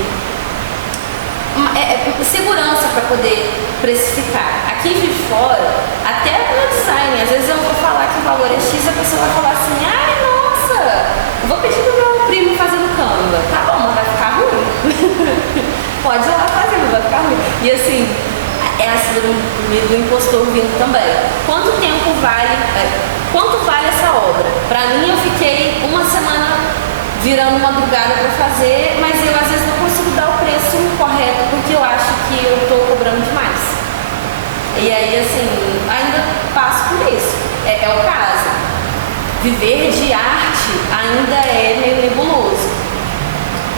Segurança para poder precificar. Aqui de fora, até no design, às vezes eu vou falar que o valor é X, a pessoa vai falar assim, ai, nossa, vou pedir pro meu primo fazer no Canva. Tá bom, mas vai ficar ruim. Pode ir lá fazer, mas vai ficar ruim. E assim, é a síndrome do impostor vindo também. Quanto vale essa obra? Pra mim, eu fiquei uma semana virando madrugada para fazer, mas eu às vezes não consigo dar o preço correto porque eu acho que eu estou cobrando demais. E aí, assim, ainda passo por isso. É o caso. Viver de arte ainda é meio nebuloso.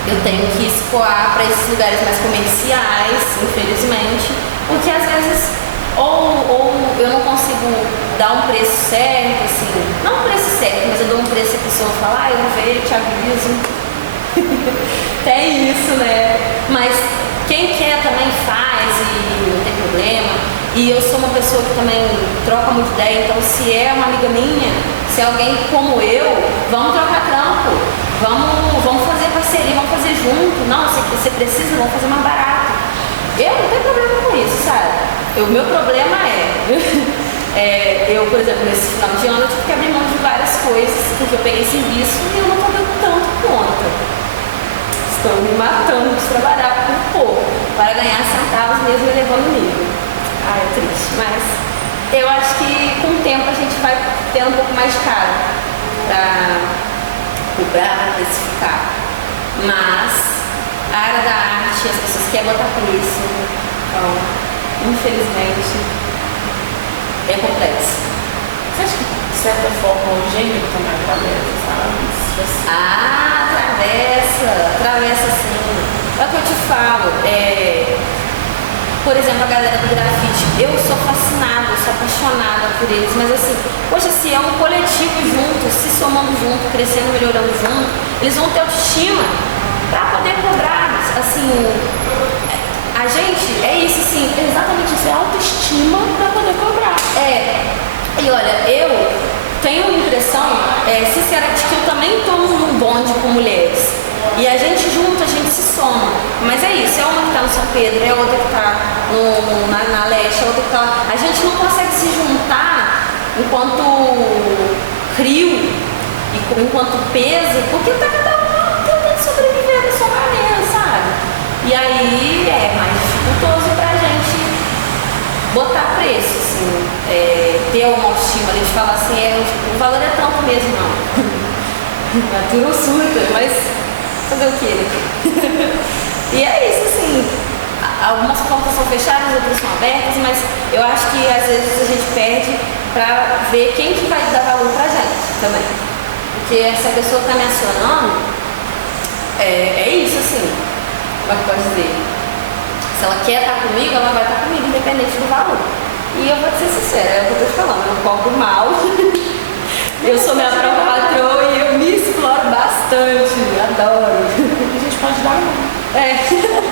Eu tenho que escoar para esses lugares mais comerciais, infelizmente, porque às vezes ou eu não consigo dar um preço certo, assim, não um preço certo, mas eu dou um preço e a pessoa fala, eu vou ver, te aviso. Tem isso, né? Mas quem quer também faz e não tem problema. E eu sou uma pessoa que também troca muita ideia, então se é uma amiga minha, se é alguém como eu, vamos trocar trampo, vamos fazer parceria, vamos fazer junto. Não, se você precisa, vamos fazer mais barato. Eu não tenho problema com isso, sabe? O meu problema eu, por exemplo, nesse final de ano eu tive que abrir mão de várias coisas, porque eu peguei serviço e eu não estou dando tanto conta. Estou me matando de trabalhar por pouco, para ganhar centavos mesmo elevando o nível. Ah, é triste, mas eu acho que com o tempo a gente vai tendo um pouco mais de caro para cobrar, para precificar. Mas a área da arte, as pessoas querem botar preço, então, infelizmente, é complexo. Você acha que, de certa forma, o gênero também atravessa, sabe? Atravessa sim. É o que eu te falo, por exemplo, a galera do grafite, eu sou fascinada, eu sou apaixonada por eles, mas assim, poxa, se é um coletivo junto, se somando junto, crescendo, melhorando junto, eles vão ter autoestima para poder cobrar, assim, a gente, é isso sim, Exatamente isso, é autoestima para poder cobrar. E olha, eu tenho a impressão, sinceramente, que eu também estou num bonde com mulheres. E a gente junto, a gente se soma. Mas é isso, é uma que está no São Pedro, é outra que está na Leste, é outra que está lá. A gente não consegue se juntar enquanto crio, enquanto peso, porque tá cada um tentando sobreviver da sua maneira, sabe? E aí é mais dificultoso pra gente botar preço, assim, ter uma autoestima ali de falar assim, o valor é tanto mesmo, não. Natura surta, mas fazer o quê? E é isso, assim, algumas portas são fechadas, outras são abertas, mas eu acho que às vezes a gente perde pra ver quem que vai dar valor pra gente também. Porque essa pessoa que tá me acionando, é isso, assim, como é que eu posso dizer? Se ela quer estar comigo, ela vai estar comigo, independente do valor. E eu vou te ser sincera, é o que eu tô te falando, eu não cobro mal. Eu sou minha própria patroa e eu me exploro bastante, adoro. A gente pode dar uma. A gente pode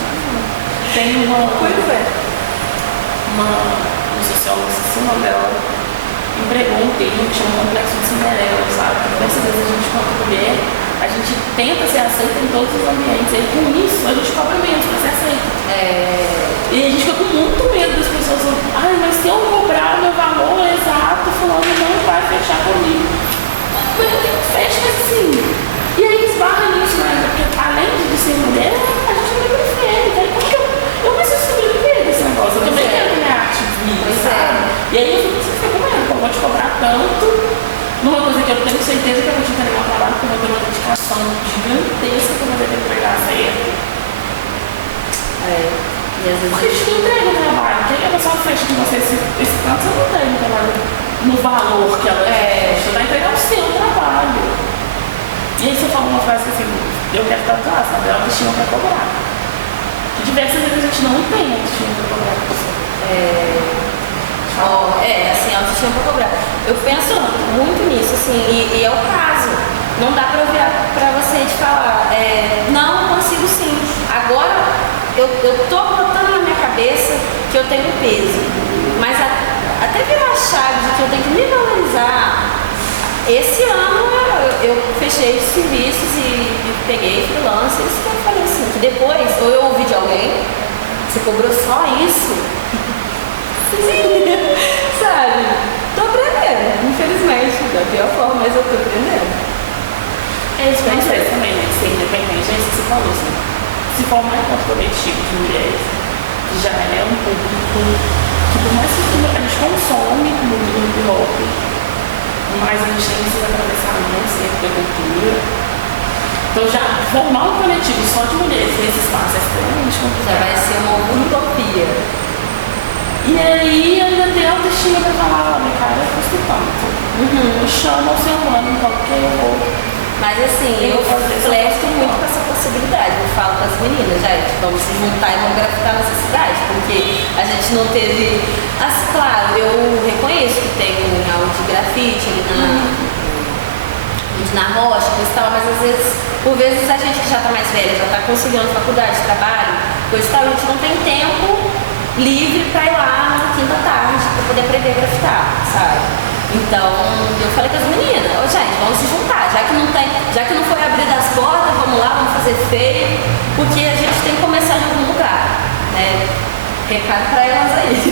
dar uma. Tem uma socióloga, se o nome dela, empregou um termo que chama complexo de Cinderela, sabe? Diversas vezes a gente, quanto mulher, a gente tenta ser aceita em todos os ambientes. E com isso, a gente cobra menos pra ser aceita. E a gente fica com muito medo das pessoas. Ai, mas se eu cobrar meu valor exato, fulano não vai fechar comigo. Fecha, mas assim. E aí esbarra nisso, né? Porque além de ser mulher, a gente também prefere. Porque eu preciso sobreviver desse negócio. Eu também quero que minha arte viva, sabe? E aí eu fico com medo, eu vou te cobrar tanto numa coisa que eu tenho certeza que eu vou te entregar um trabalho, porque eu vou ter uma dedicação gigantesca que eu vou ter que entregar certo. E às vezes porque a gente não entrega o trabalho. Porque a pessoa fecha com você esse tanto, você não entrega o trabalho no valor que ela fecha. Você vai entregar o seu trabalho. E aí você falou uma frase assim, eu quero tatuar, sabe? É autoestima pra cobrar. Que diversas vezes a gente não tem autoestima pra cobrar com você. Assim, autoestima pra cobrar. Eu penso muito nisso, assim, e é o caso. Não dá pra ouvir pra você de falar, não, eu consigo sim. Agora, eu tô botando na minha cabeça que eu tenho peso. Mas até virar a chave de que eu tenho que me valorizar. Esse ano eu fechei os serviços e peguei freelancer. Isso que eu falei assim, que depois, ou eu ouvi de alguém, você cobrou só isso? Sim, sabe? Tô aprendendo, infelizmente, da pior forma, mas eu tô aprendendo. Isso que acontece também, né? Ser independente, é isso que você falou, assim. Se formar enquanto coletivo de mulheres, que já é um público que, por mais que a gente consome muito do hip hop, mas a gente tem esses atravessamentos dentro da cultura. Então já formar um coletivo só de mulheres nesse espaço é extremamente complicado. Já vai ser uma utopia. E aí ainda tem autoestima pra falar, olha, cara, eu custo tanto. Chama o ser humano, então, porque eu vou. Mas assim, eu flerto muito com essa possibilidade. Eu falo para as meninas, gente, vamos se juntar e vamos grafitar nessa cidade, porque a gente não teve. Claro, eu reconheço que tem aula de grafite ali na rocha, coisa e tal, mas às vezes, por vezes a gente que já está mais velha, já está conciliando faculdade, trabalho, coisa e tal, a gente não tem tempo livre para ir lá na quinta tarde para poder aprender a grafitar, sabe? Então, eu falei com as meninas, gente, vamos se juntar, já que não foi abrir das portas, vamos lá, vamos fazer feio, porque a gente tem que começar em algum lugar, né? Recado pra elas aí.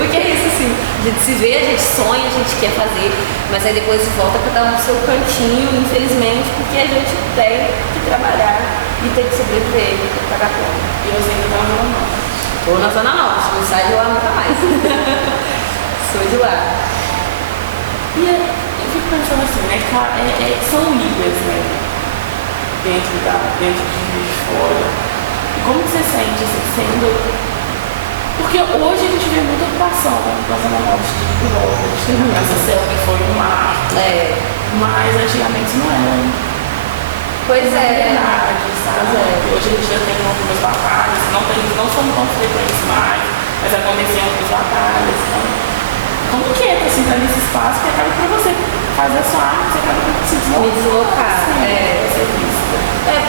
Porque é isso, assim, a gente se vê, a gente sonha, a gente quer fazer, mas aí depois volta pra dar no seu cantinho, infelizmente, porque a gente tem que trabalhar e tem que sobreviver, tem que pagar conta. E você ainda tá na Zona Norte. Tô na Zona Norte, não sai de lá nunca mais. Sou de lá. E eu fico pensando assim, né, são ligas, né, dentro de fora. E como você sente, assim, sendo... Porque hoje a gente vê muita ocupação na Zona Norte de Europa, a gente tem a Praça Céu, que foi um marco, mas antigamente não era. Pois é. Verdade, sabe? Hoje a gente já tem algumas batalhas, não são tão frequentes mais, mas aconteciam algumas batalhas, então... Como que é, assim, estar nesse espaço que acaba pra você fazer a sua arte, você acaba pra se deslocar. Me deslocar, Ser vista.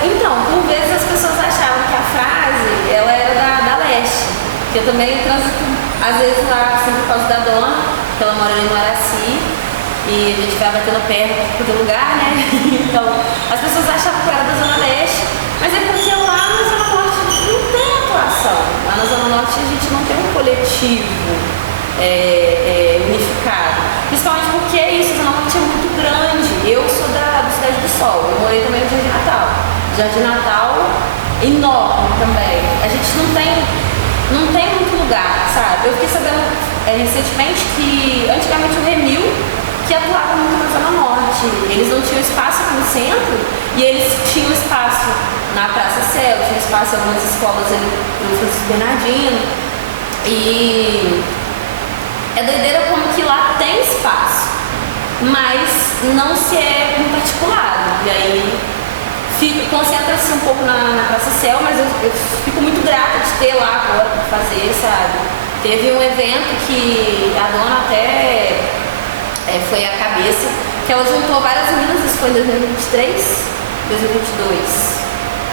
Então, por vezes as pessoas achavam que a frase, ela era da Leste, que eu também transito, às vezes lá, assim, por causa da dona, que ela mora ali no Araci, e a gente vai batendo perto do lugar, né? Então, as pessoas achavam que eu era da Zona Leste, mas é porque lá na Zona Norte não tem atuação. Lá na Zona Norte a gente não tem um coletivo unificado. Principalmente porque isso, a Zona Norte é muito grande. Eu sou da Cidade do Sol, eu morei também no Jardim Natal. Jardim Natal, enorme também. A gente não tem muito lugar, sabe? Eu fiquei sabendo recentemente que antigamente o Remil que atuava muito na Zona Norte. Eles não tinham espaço aqui no centro e eles tinham espaço na Praça Céu, tinham espaço em algumas escolas ali no Francisco Bernardino. E é doideira como que lá tem espaço, mas não se é muito articulado. E aí concentra-se um pouco na Praça Céu, mas eu fico muito grata de ter lá agora para fazer, sabe? Teve um evento que a dona até foi a cabeça, que ela juntou várias meninas, isso foi em 2023, 2022.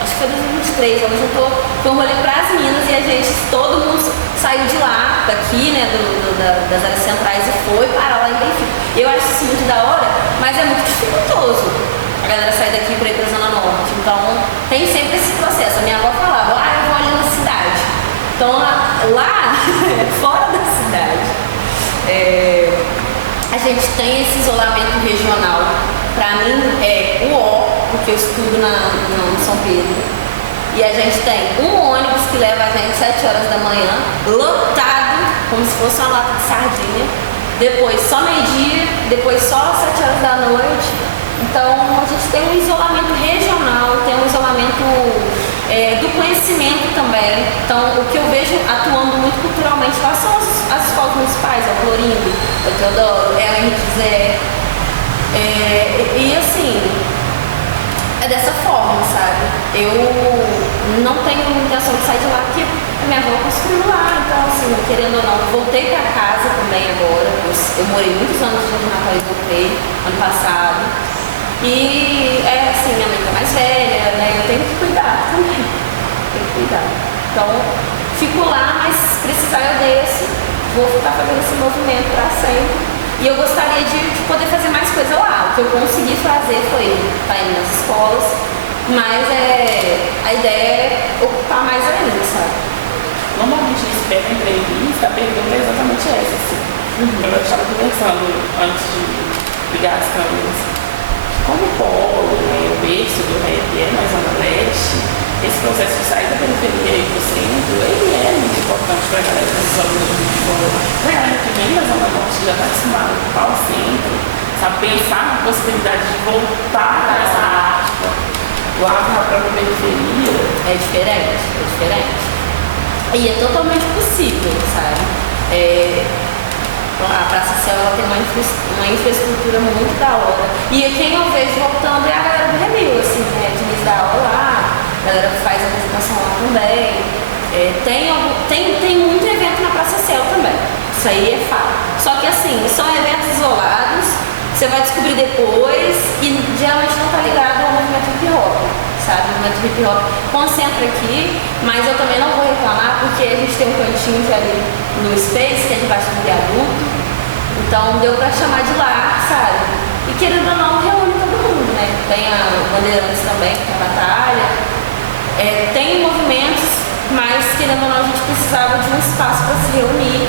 Acho que foi 2023, ela juntou, foi um rolê para as minas e a gente, todo mundo saiu de lá, daqui, né, das áreas centrais e foi parar lá em Benfica. Eu acho isso muito da hora, mas é muito dificultoso a galera sair daqui para ir para a Zona Norte. Então, tem sempre esse processo. A minha avó falava, eu vou ali na cidade. Então, lá fora da cidade, a gente tem esse isolamento regional. Pra mim é o O, porque eu estudo no São Pedro. E a gente tem um ônibus que leva a gente 7 horas da manhã, lotado, como se fosse uma lata de sardinha. Depois só meio-dia, depois só 7 horas da noite. Então a gente tem um isolamento regional, tem um isolamento do conhecimento também. Então o que eu vejo atuando muito culturalmente lá são as escolas municipais, o Florindo, o Teodoro, o Henrique Zé. E assim, é dessa forma, sabe? Eu não tenho intenção de sair de lá porque a minha avó construiu lá, então assim, querendo ou não, eu voltei pra casa também agora. Eu morei muitos anos no Jardim Natal e voltei ano passado. E é assim, minha mãe tá mais velha, né? Eu tenho que cuidar também. Tenho que cuidar. Então, fico lá, mas se precisar eu desço, vou ficar fazendo esse movimento pra sempre. E eu gostaria de poder fazer mais coisa lá. O que eu consegui fazer foi estar indo nas escolas, mas a ideia é ocupar mais ainda, sabe? Normalmente eles pedem entrevista, a pergunta é exatamente essa, assim. Eu estava conversando antes de ligar as câmeras. Como o polo, né, o berço do rap é na Zona Leste, esse processo de sair da periferia e do centro, ele é muito importante para a galera das zonas de fora. Para a galera que vem da Zona Norte já está acostumada a ocupar o centro, sabe, pensar na possibilidade de voltar para essa arte, lá para a própria periferia. É diferente, é diferente. E é totalmente possível, sabe? A Praça Céu ela tem uma infraestrutura muito da hora. E quem eu vejo voltando é a galera do Remil, assim, né? De dar aula lá, a galera que faz apresentação lá também. Tem muito evento na Praça Céu também. Isso aí é fato. Só que assim, são eventos isolados, você vai descobrir depois e geralmente não tá ligado ao movimento hip hop, sabe? O movimento hip hop concentra aqui, mas eu também não vou reclamar porque a gente tem um cantinho ali no Space, que é debaixo do viaduto. Então deu pra chamar de lá, sabe? E querendo ou não, reúne todo mundo, né? Tem a Bandeirantes também, que é a batalha. Tem movimentos, mas querendo ou não, a gente precisava de um espaço para se reunir.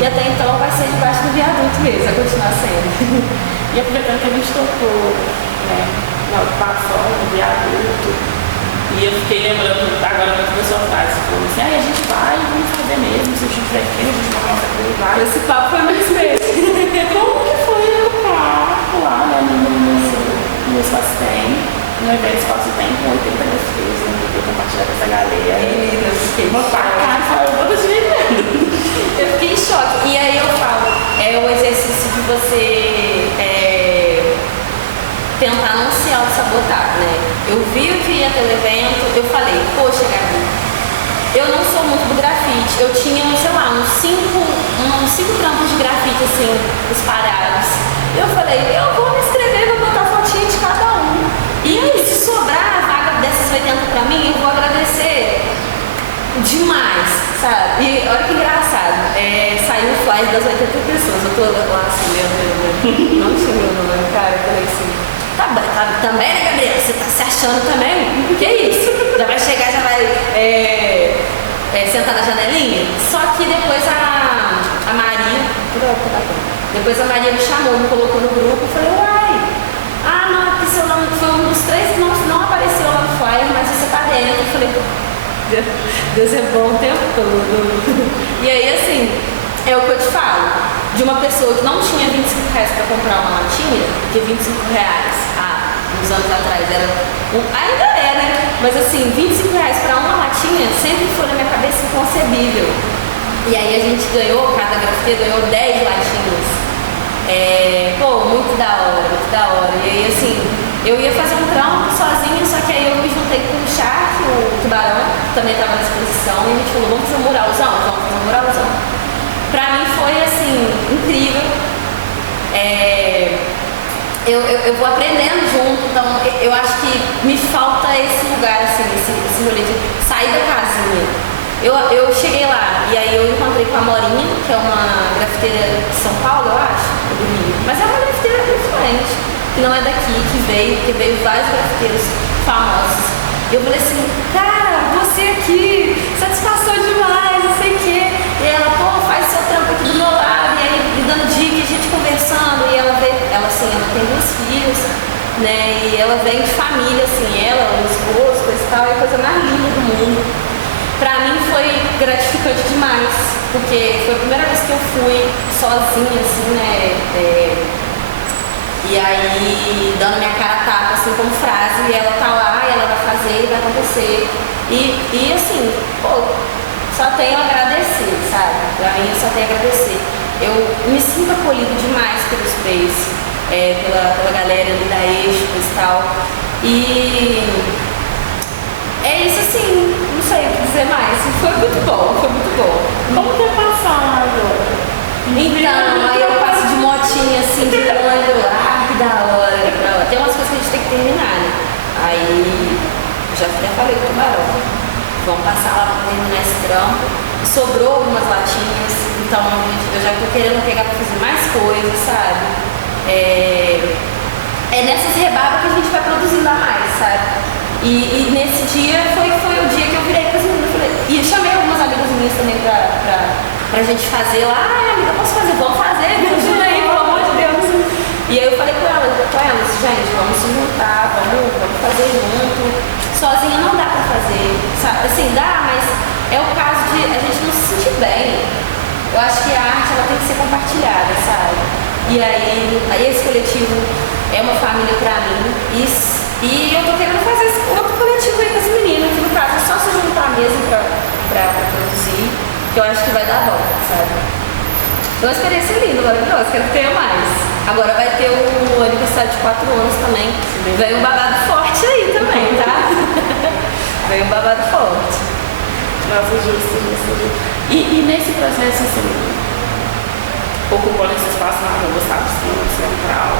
E até então vai ser debaixo do viaduto mesmo, vai continuar sendo. E aproveitando que a gente tocou, né, na ocupação, no viaduto, e eu fiquei lembrando agora da sua frase, falou assim, a gente vai, vamos fazer mesmo, se o time tiver aqui, a gente vai nossa coisa, vai. Esse papo foi muito específico. Como que foi o papo lá, né, no Espaço Tem, no evento Espaço Tem, com 80 grafiteiros, né, que eu compartilhar com essa galera. Eu fiquei uma cara, eu vou eu fiquei em choque. E aí eu falo, é o exercício de você tentar não se auto-sabotar, né? Eu vi o que ia ter no evento, eu falei, poxa, Gabi, eu não sou muito do grafite. Eu tinha, sei lá, uns cinco trampos de grafite, assim, espalhados. Eu falei, eu vou me inscrever, vou botar fotinha de cada um. E aí, se sobrar a vaga dessas 80 pra mim, eu vou agradecer demais, sabe? E olha que engraçado, saiu o flyer das 80 pessoas. Eu tô lá assim, meu Deus, não tinha meu nome, cara, eu falei assim, também, né, Gabriela? Você tá se achando também? Que isso? Já vai chegar, já vai sentar na janelinha? Só que depois a Maria, depois a Maria me chamou, me colocou no grupo, eu falei, uai, não, porque seu nome foi um dos 3 que não apareceu lá no flyer, mas você tá dentro. Eu falei, Deus é bom o tempo todo. E aí, assim, é o que eu te falo. De uma pessoa que não tinha R$25 para comprar uma latinha, que R$25 uns anos atrás era. Ainda é, né? Mas assim, R$25 para uma latinha sempre foi na minha cabeça inconcebível. E aí a gente ganhou, cada grafiteiro ganhou 10 latinhas. Muito da hora, muito da hora. E aí, assim, eu ia fazer um trampo sozinha, só que aí eu me juntei com o Shark, o Tubarão, que também estava na exposição, e a gente falou, vamos fazer um muralzão? Vamos fazer um muralzão. Pra mim foi, assim, incrível. Eu vou aprendendo junto, então eu acho que me falta esse lugar, assim, esse rolê de sair da casinha. Eu cheguei lá e aí eu encontrei com a Morinha, que é uma grafiteira de São Paulo, eu acho, do Rio. Mas é uma grafiteira influente, que não é daqui, que veio vários grafiteiros famosos. E eu falei assim, cara, você aqui, satisfação demais, não sei o quê. E ela, faz seu trampo aqui do meu lado, e aí me dando dica, a gente conversando, e ela tem 2 filhos, né, e ela vem de família, assim, o esposo, coisa e tal, é a coisa mais linda do mundo. Pra mim foi gratificante demais, porque foi a primeira vez que eu fui sozinha, assim, né, e aí dando minha cara a tapa, assim, como frase, e ela tá lá, e ela vai fazer, vai acontecer, e assim, só tenho a agradecer, sabe? Pra mim, só tenho a agradecer. Eu me sinto acolhido demais pelo Space, pela galera ali da Expo e tal. E é isso assim, não sei o que dizer mais. Foi muito bom, foi muito bom. Como que é passar agora? Então, aí eu passo de motinha assim, de olho, que da hora. Tem umas coisas que a gente tem que terminar, né? Aí, já até falei com o Tubarão, vamos passar lá pra terminar esse trampo. Sobrou algumas latinhas, então eu já tô querendo pegar pra fazer mais coisas, sabe? É nessas rebarbas que a gente vai produzindo a mais, sabe? E nesse dia foi o dia que eu virei pras meninas e chamei algumas amigas minhas também pra gente fazer lá. Amiga, posso fazer? Vamos fazer, me ajuda aí, pelo amor de Deus. E aí eu falei com elas, gente, vamos se juntar, vamos fazer junto. Sozinha não dá pra fazer, sabe? Assim, dá, mas é o caso de a gente não se sentir bem. Eu acho que a arte ela tem que ser compartilhada, sabe? E aí esse coletivo é uma família pra mim e eu tô querendo fazer esse outro coletivo aí com as meninas, que no caso é só se juntar mesmo pra produzir, que eu acho que vai dar bom, sabe? Uma experiência linda, maravilhosa, quero que tenha mais. Agora vai ter o aniversário de 4 anos também. Vem um babado forte aí também, tá? Vem um babado forte. Nossa, justo. E nesse processo, assim, ocupando esse espaço na rua, sabe, central,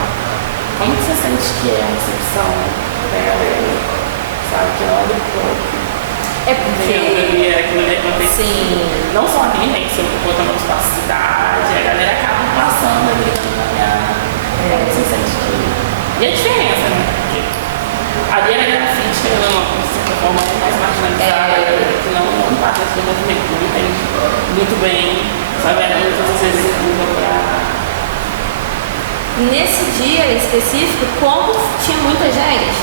como que você sente que é a recepção dela, sabe, que ela olha pro corpo? É porque... Aquilo ali acontece. Sim. Não só ali, né, que você ocupou também o espaço de cidade, a galera acaba passando ali, como você sente que... E a diferença, né, porque ali era grafite, que não, de certa forma, mais marginalizada, que não parte do movimento, não entende muito bem, sabe, muitas vezes empurra pra... Nesse dia em específico, como tinha muita gente,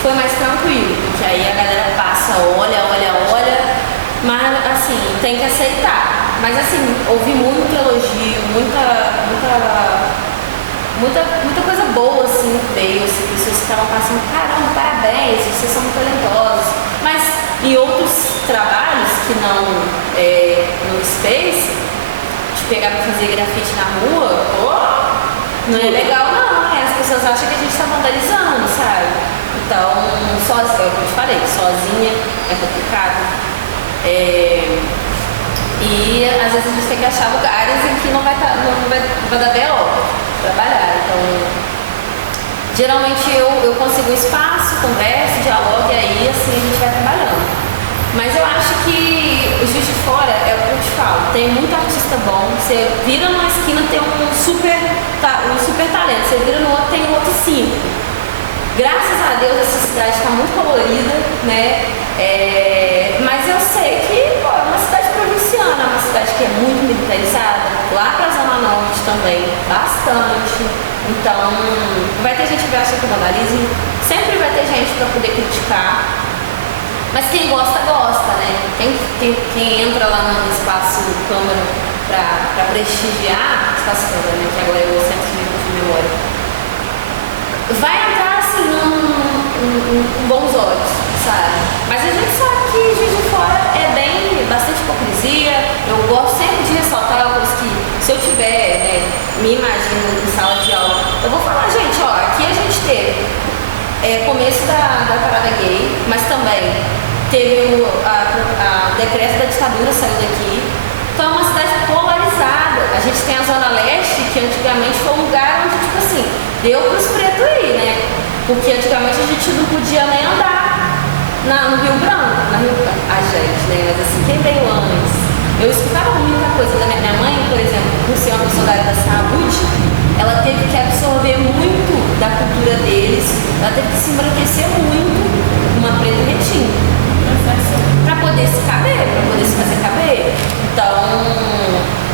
foi mais tranquilo, porque aí a galera passa, olha, mas assim, tem que aceitar. Mas assim, ouvi muito elogio, muita coisa boa assim veio, assim, pessoas que estavam passando, caramba, parabéns, vocês são muito talentosos. Mas em outros trabalhos que não no Space, de pegar pra fazer grafite na rua, não é legal não, né? As pessoas acham que a gente tá vandalizando, sabe? Então, sozinha, é o que eu te falei, sozinha é complicado. E às vezes a gente tem que achar lugares em que não vai dar B.O. trabalhar. Então, geralmente eu consigo um espaço, converso, dialogo e aí assim a gente vai trabalhando. Mas eu acho que o Juiz de Fora é o que eu te falo, tem muito artista bom, você vira numa esquina tem um super talento, você vira no outro tem um outro 5. Graças a Deus essa cidade está muito colorida, né? Mas eu sei que é uma cidade provinciana, é uma cidade que é muito militarizada, lá pra Zona Norte também, bastante. Então, vai ter gente que vai achar que é vandalismo, sempre vai ter gente para poder criticar. Mas quem gosta, gosta, né? Quem entra lá no espaço Câmara pra prestigiar, espaço Câmara, né? Que agora é o Centro de Memória, vai entrar assim com bons olhos, sabe? Mas a gente sabe que Juiz de Fora é bastante hipocrisia. Eu gosto sempre de ressaltar coisas que, se eu tiver, né, me imagino em sala de aula, eu vou falar, gente, ó, aqui a gente teve começo da parada gay, mas também teve o decreto da ditadura saiu daqui. Então é uma cidade polarizada. A gente tem a Zona Leste, que antigamente foi um lugar onde, tipo assim, deu pros pretos aí, né? Porque antigamente a gente não podia nem andar no Rio Branco, a gente, né? Mas assim, quem veio antes? Eu escutava muita coisa da minha mãe, por exemplo, por ser uma pessoa da área da saúde, ela teve que absorver muito da cultura deles, ela teve que se embranquecer muito, uma preta retinta, para poder se caber, para poder se fazer caber. Então,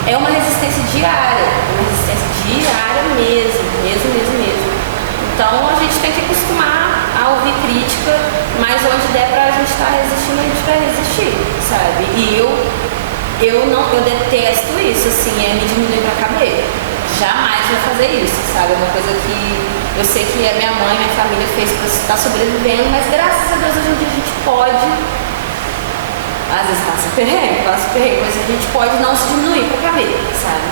é uma resistência diária mesmo. Então, a gente tem que acostumar a ouvir crítica, mas onde der pra gente estar resistindo, a gente vai resistir, sabe? E eu detesto isso, assim, me diminuir pra caber. Jamais vou fazer isso, sabe? É uma coisa que eu sei que a minha mãe, minha família fez pra estar sobrevivendo, mas graças a Deus hoje em dia a gente pode, às vezes passa perrengue, mas a gente pode não se diminuir pra caber, sabe?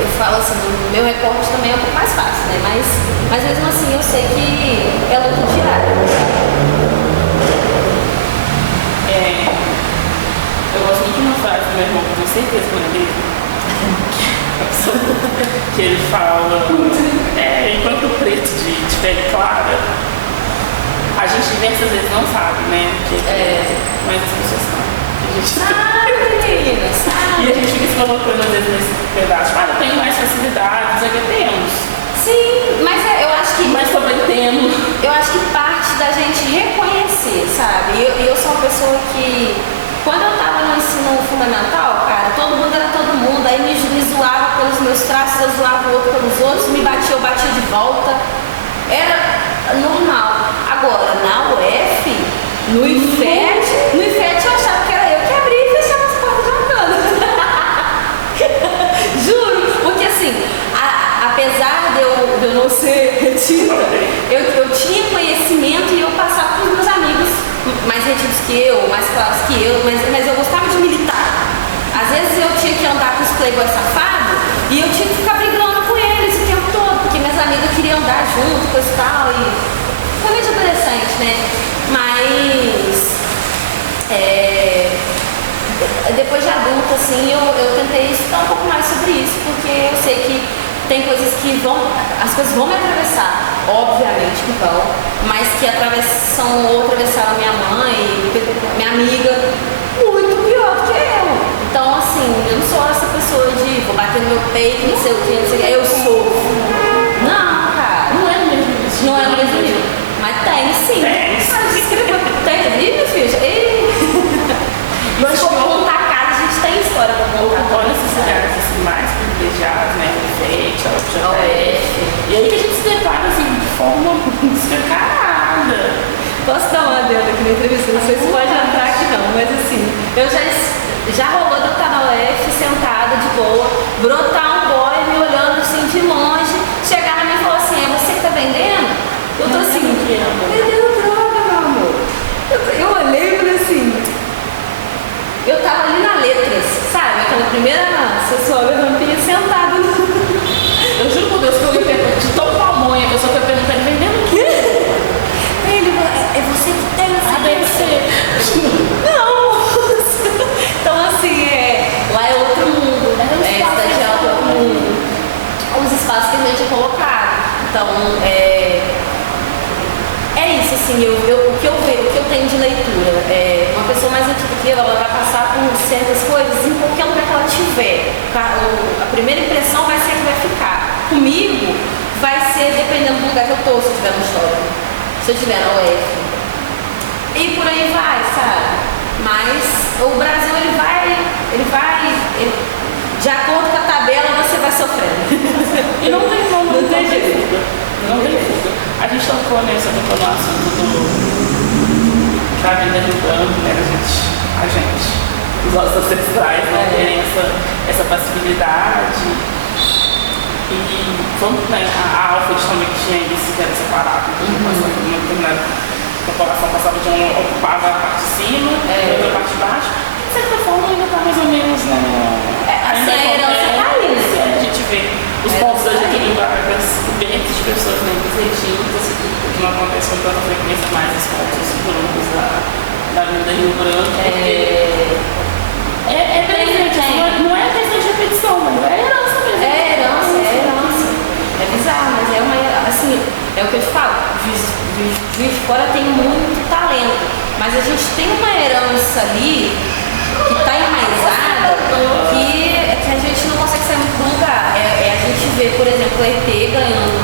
Eu falo assim, o meu recorte também é um pouco mais fácil, né? Mas mesmo assim eu sei que é luta diária. Eu gosto muito de uma frase do meu irmão, que eu tenho certeza que é dele. Que ele fala, enquanto preto de pele clara, a gente diversas vezes não sabe, né? Mas as pessoas sabem. Sabe, menina, sabe. E a gente fica se colocando às vezes nesse pedaço. Eu tenho mais facilidades, que temos. Sim, mas eu acho que. Mas também temos. Eu acho que parte da gente reconhecer, sabe? Eu sou uma pessoa que. Quando eu tava no ensino fundamental, cara, todo mundo era todo mundo, aí me zoava pelos meus traços, eu zoava o outro pelos outros, me batia, eu batia de volta. Era normal. Agora, na UF, no IFET eu achava que era eu que abria e fechava as portas de uma cana. Juro, porque assim, apesar de eu não ser retida, eu tinha conhecimento e eu passava para os meus amigos mais retidos que eu, mais claros que eu, mas eu gostava de militar. Às vezes eu tinha que andar com os playboys safados e eu tinha que ficar brigando com eles o tempo todo, porque minhas amigas queriam andar junto, coisa e tal, e foi de adolescente, né? Mas depois de adulta, assim, eu tentei estudar um pouco mais sobre isso, porque eu sei que tem coisas que as coisas vão me atravessar, obviamente que vão, mas que atravessaram minha mãe, minha amiga, muito pior do que eu. Então, assim, eu não sou essa pessoa de vou bater no meu peito, não sei o que, não sei o que, eu sou. Não, cara. Não é no mesmo nível. Não é no mesmo nível. Mas tem, sim. Tem ali, meu filho? Mas se for contar a casa, a gente tem história pra contar. Ocupando esses lugares assim, mais privilegiados, né? Enfeite, a e aí que a gente se depara assim, de forma escancarada. Posso dar uma adendo aqui na entrevista? Não sei se pode entrar aqui não, mas assim, eu já rolou de eu estar na UF, sentada de boa, brotar um boy me olhando assim de longe, chegar na minha e falar assim, é você que tá vendendo? Eu tô assim, vendendo droga, meu amor. Eu olhei e falei assim, eu tava ali na Letras, sabe? Aquela primeira socióloga rampinha sentada no... Eu juro por Deus que eu ia perguntar de tão pamonha que eu só fui perguntar ele vendendo o quê? Ele, é você que tem essa ABC. Não! Então assim, lá é outro mundo, estagiar é outro mundo. Os espaços que a gente é colocado. Então, isso, assim, o que eu tenho de leitura. Uma pessoa mais antiga que ela vai passar por certas coisas em qualquer lugar que ela tiver. A primeira impressão vai ser a que vai ficar. Comigo, vai ser dependendo do lugar que eu tô, se eu estiver no shopping, se eu estiver na UF. E por aí vai, sabe? Mas o Brasil, ele vai de acordo com a tabela, você vai sofrendo. E não tem como, não tem jeito. Não tem fuga. A gente tocou no assunto da vida do campo, né? A gente, os nossos ancestrais não terem essa passibilidade. E quando a Alfa justamente tinha isso, que era separado, uma determinada população passava de ocupava a parte de cima, outra parte de baixo, de certa forma ainda está mais ou menos, né? Assim, a herança está ali. A gente vê os pontos da Getúlio Vargas cobertos de pessoas negras retintas, o que não acontece com tanta frequência mais nos pontos brancos da Avenida Rio Branco. É presente, não é questão de repetição, mas é herança mesmo. É herança. É bizarro, mas é uma herança. Assim, é o que eu te falo, Juiz de Fora tem muito talento, mas a gente tem uma herança ali que está enraizada que a gente não consegue sair muito do lugar. A gente vê, por exemplo, o ET ganhando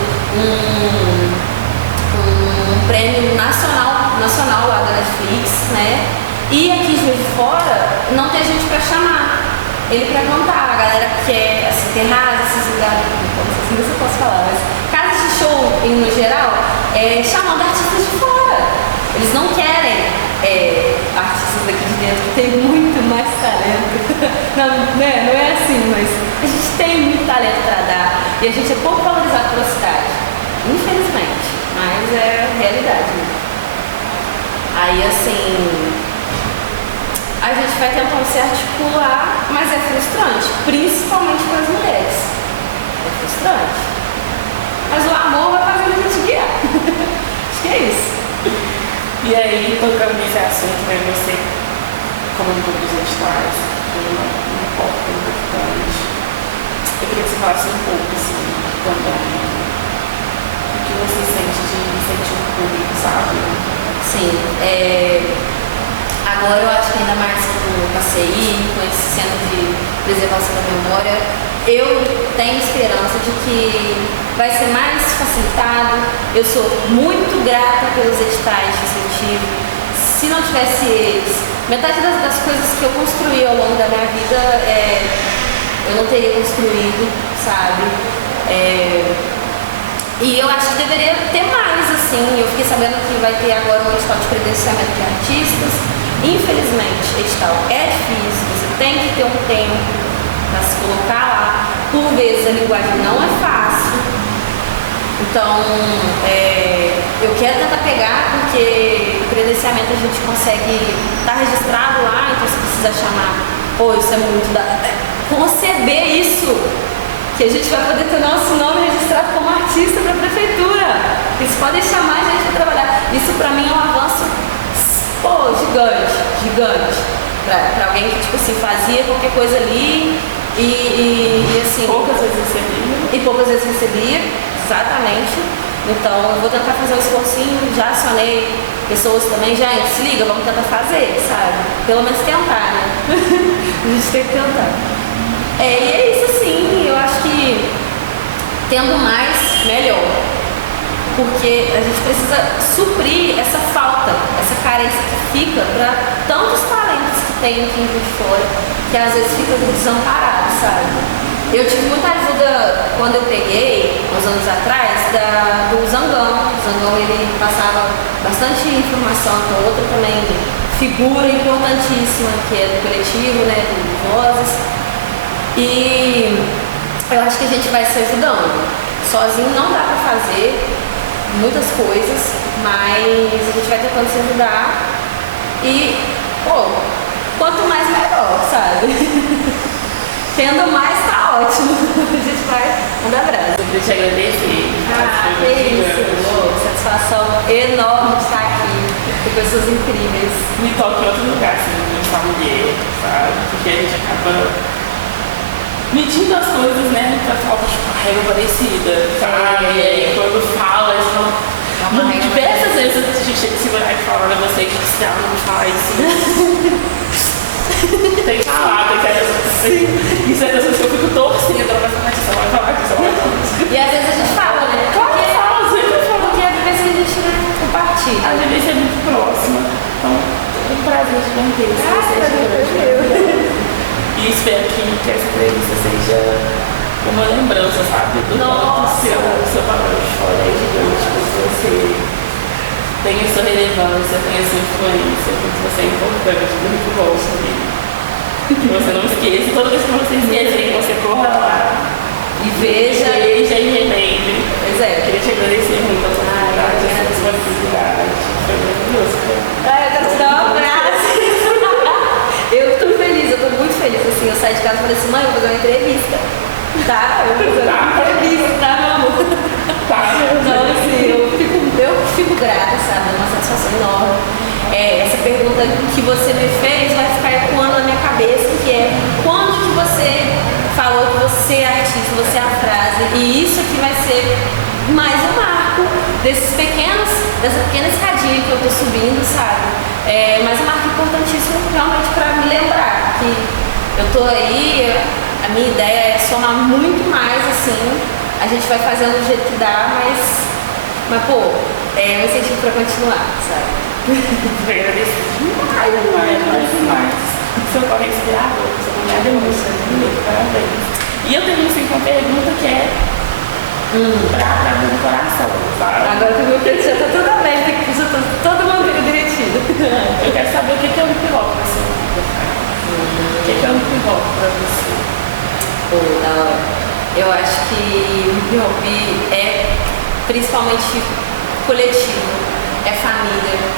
um prêmio nacional lá da Netflix, né? E aqui em Juiz de Fora não tem gente para chamar ele para cantar. A galera quer, assim, terrazas, esses lugares, não sei se eu posso falar, mas casas de show no geral, chamando artistas de fora. Eles não querem artistas daqui de dentro que tem muito mais talento. Não é assim, mas a gente tem muito talento para dar e a gente é pouco valorizado pela cidade, infelizmente, mas é a realidade. Né? Aí assim, a gente vai tentando se articular, mas é frustrante, principalmente para as mulheres. É frustrante. Mas o amor vai fazendo a gente guiar. Acho que é isso. E aí, tocando nesse assunto, né, você, como um dos editais, uma porta importante, eu queria que você falasse um pouco, assim, também, o que você sente de incentivo público, sabe? Sim, agora eu acho que ainda mais com a CI, com esse centro de preservação da memória, eu tenho esperança de que vai ser mais facilitado. Eu sou muito grata pelos editais de incentivo. Se não tivesse eles, metade das coisas que eu construí ao longo da minha vida, eu não teria construído, sabe? E eu acho que deveria ter mais, assim. Eu fiquei sabendo que vai ter agora um edital de credenciamento de artistas. Infelizmente, edital é difícil, você tem que ter um tempo para se colocar lá. Por vezes a linguagem não é fácil. Então, eu quero tentar pegar, porque o credenciamento a gente consegue estar registrado lá, então você precisa chamar, isso é muito conceber isso, que a gente vai poder ter nosso nome registrado como artista para a prefeitura. Eles podem chamar a gente para trabalhar. Isso para mim é um avanço gigante. Para alguém que tipo assim, fazia qualquer coisa ali e assim. Poucas vezes recebia. E poucas vezes recebia, exatamente. Então eu vou tentar fazer um esforcinho, já acionei pessoas também, gente, se liga, vamos tentar fazer, sabe? Pelo menos tentar, né? A gente tem que tentar. E é isso assim, eu acho que tendo mais, melhor. Porque a gente precisa suprir essa falta, essa carência que fica para tantos talentos que tem aqui em Juiz de Fora, que às vezes fica desamparado, sabe? Eu tive muita ajuda quando eu peguei, uns anos atrás, do Zangão. O Zangão, ele passava bastante informação, que é outra também figura importantíssima, que é do coletivo, né, do Vozes. E eu acho que a gente vai se ajudando. Sozinho não dá pra fazer muitas coisas, mas a gente vai tentando se ajudar. E, quanto mais melhor, sabe? Tendo mais tá ótimo. A gente vai mandar brasa. Eu queria te agradecer. Que isso. Satisfação enorme de estar aqui com pessoas incríveis. Me toca em outro lugar, assim, de família, sabe? Porque a gente acaba medindo as coisas, né? Pra falar, régua parecida, sabe? E aí quando fala, eles falam. Diversas vezes a gente tem que segurar e falar pra vocês que se ela não faz isso. Tem que falar, tem que assim. Isso é das coisas que eu fico torcendo, ela vai falar disso, ela vai falar disso, ela vai falar disso. E às vezes a gente fala, né? Claro que fala, sempre fala. Porque é a vez que a gente compartilha. A vivência é muito próxima. Então, é um prazer gigantesco. E espero que essa entrevista seja uma lembrança, sabe? Do seu papel de fora é gigante. Você tem a sua relevância, tem a sua influência, porque você é importante, muito bom, sabe? Que você não esqueça, toda vez que você esquecer, você corra lá e veja e relembre. Pois é. Eu queria te agradecer muito a oportunidade, a sua disponibilidade. Foi maravilhoso. Eu quero te dar um abraço. Eu tô feliz, eu tô muito feliz. Assim, eu saí de casa e falei assim, mãe, eu vou fazer uma entrevista. Tá? Eu vou fazer uma entrevista, tá, meu amor? Tá, então, assim, eu fico grata, sabe? É uma satisfação enorme. Essa pergunta que você me fez vai ficar ecoando na minha cabeça, que é quando que você falou que você é artista, você é a frase, e isso aqui vai ser mais um marco dessa pequena escadinha que eu tô subindo, sabe? Mais um marco importantíssimo realmente para me lembrar que eu tô aí, a minha ideia é somar muito mais, assim, a gente vai fazendo do jeito que dá, mas é um incentivo para continuar, sabe? Eu agradeço demais. Seu corre inspirador, sua mulher demonstra, muito parabéns. E eu tenho assim uma pergunta que é pra mim do coração, sabe? Agora que o meu peito já tá tudo aberto, que já tá todo mundo derretido. Eu quero saber o que é o hip hop pra sua vida, cara. O que é o hip hop pra você? Da hora. Eu acho que o hip hop é principalmente coletivo, é família.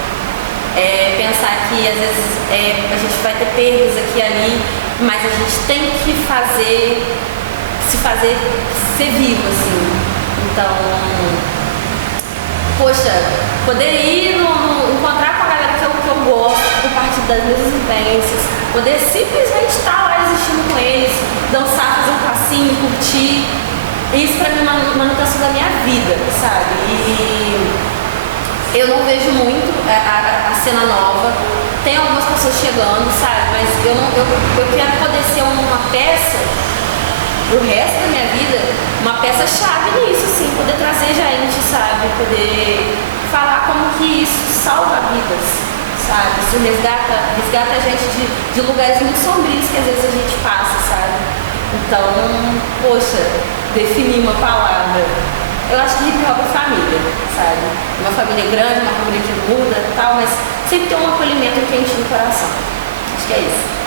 Pensar que às vezes a gente vai ter perdas aqui e ali, mas a gente tem que se fazer ser vivo, assim. Então, poxa, poder ir encontrar com a galera que eu gosto, compartilhar das mesmas vivências, poder simplesmente estar lá existindo com eles, dançar, fazer um passinho, curtir. Isso pra mim é uma manutenção da minha vida, sabe? E eu não vejo muito a cena nova. Tem algumas pessoas chegando, sabe? Mas eu quero poder ser uma peça pro resto da minha vida, uma peça chave nisso, assim, poder trazer gente, sabe? Poder falar como que isso salva vidas, sabe? Isso resgata a gente de lugares muito sombrios que às vezes a gente passa, sabe? Então, poxa, definir uma palavra. Eu acho que hip hop é família, sabe? Uma família grande, uma família que muda e tal, mas sempre tem um acolhimento quente no coração. Acho que é isso.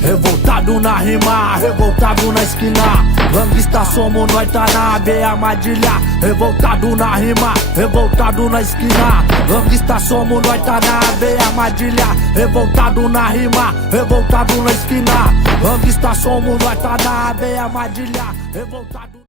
Revoltado na rima, revoltado na esquina. Gangsta somos nós, tá na abeia armadilha. Revoltado na rima, revoltado na esquina. Gangsta somos nós, tá na abeia armadilha. Revoltado na rima, revoltado na esquina. Gangsta somos nós, tá na abeia armadilha. Revoltado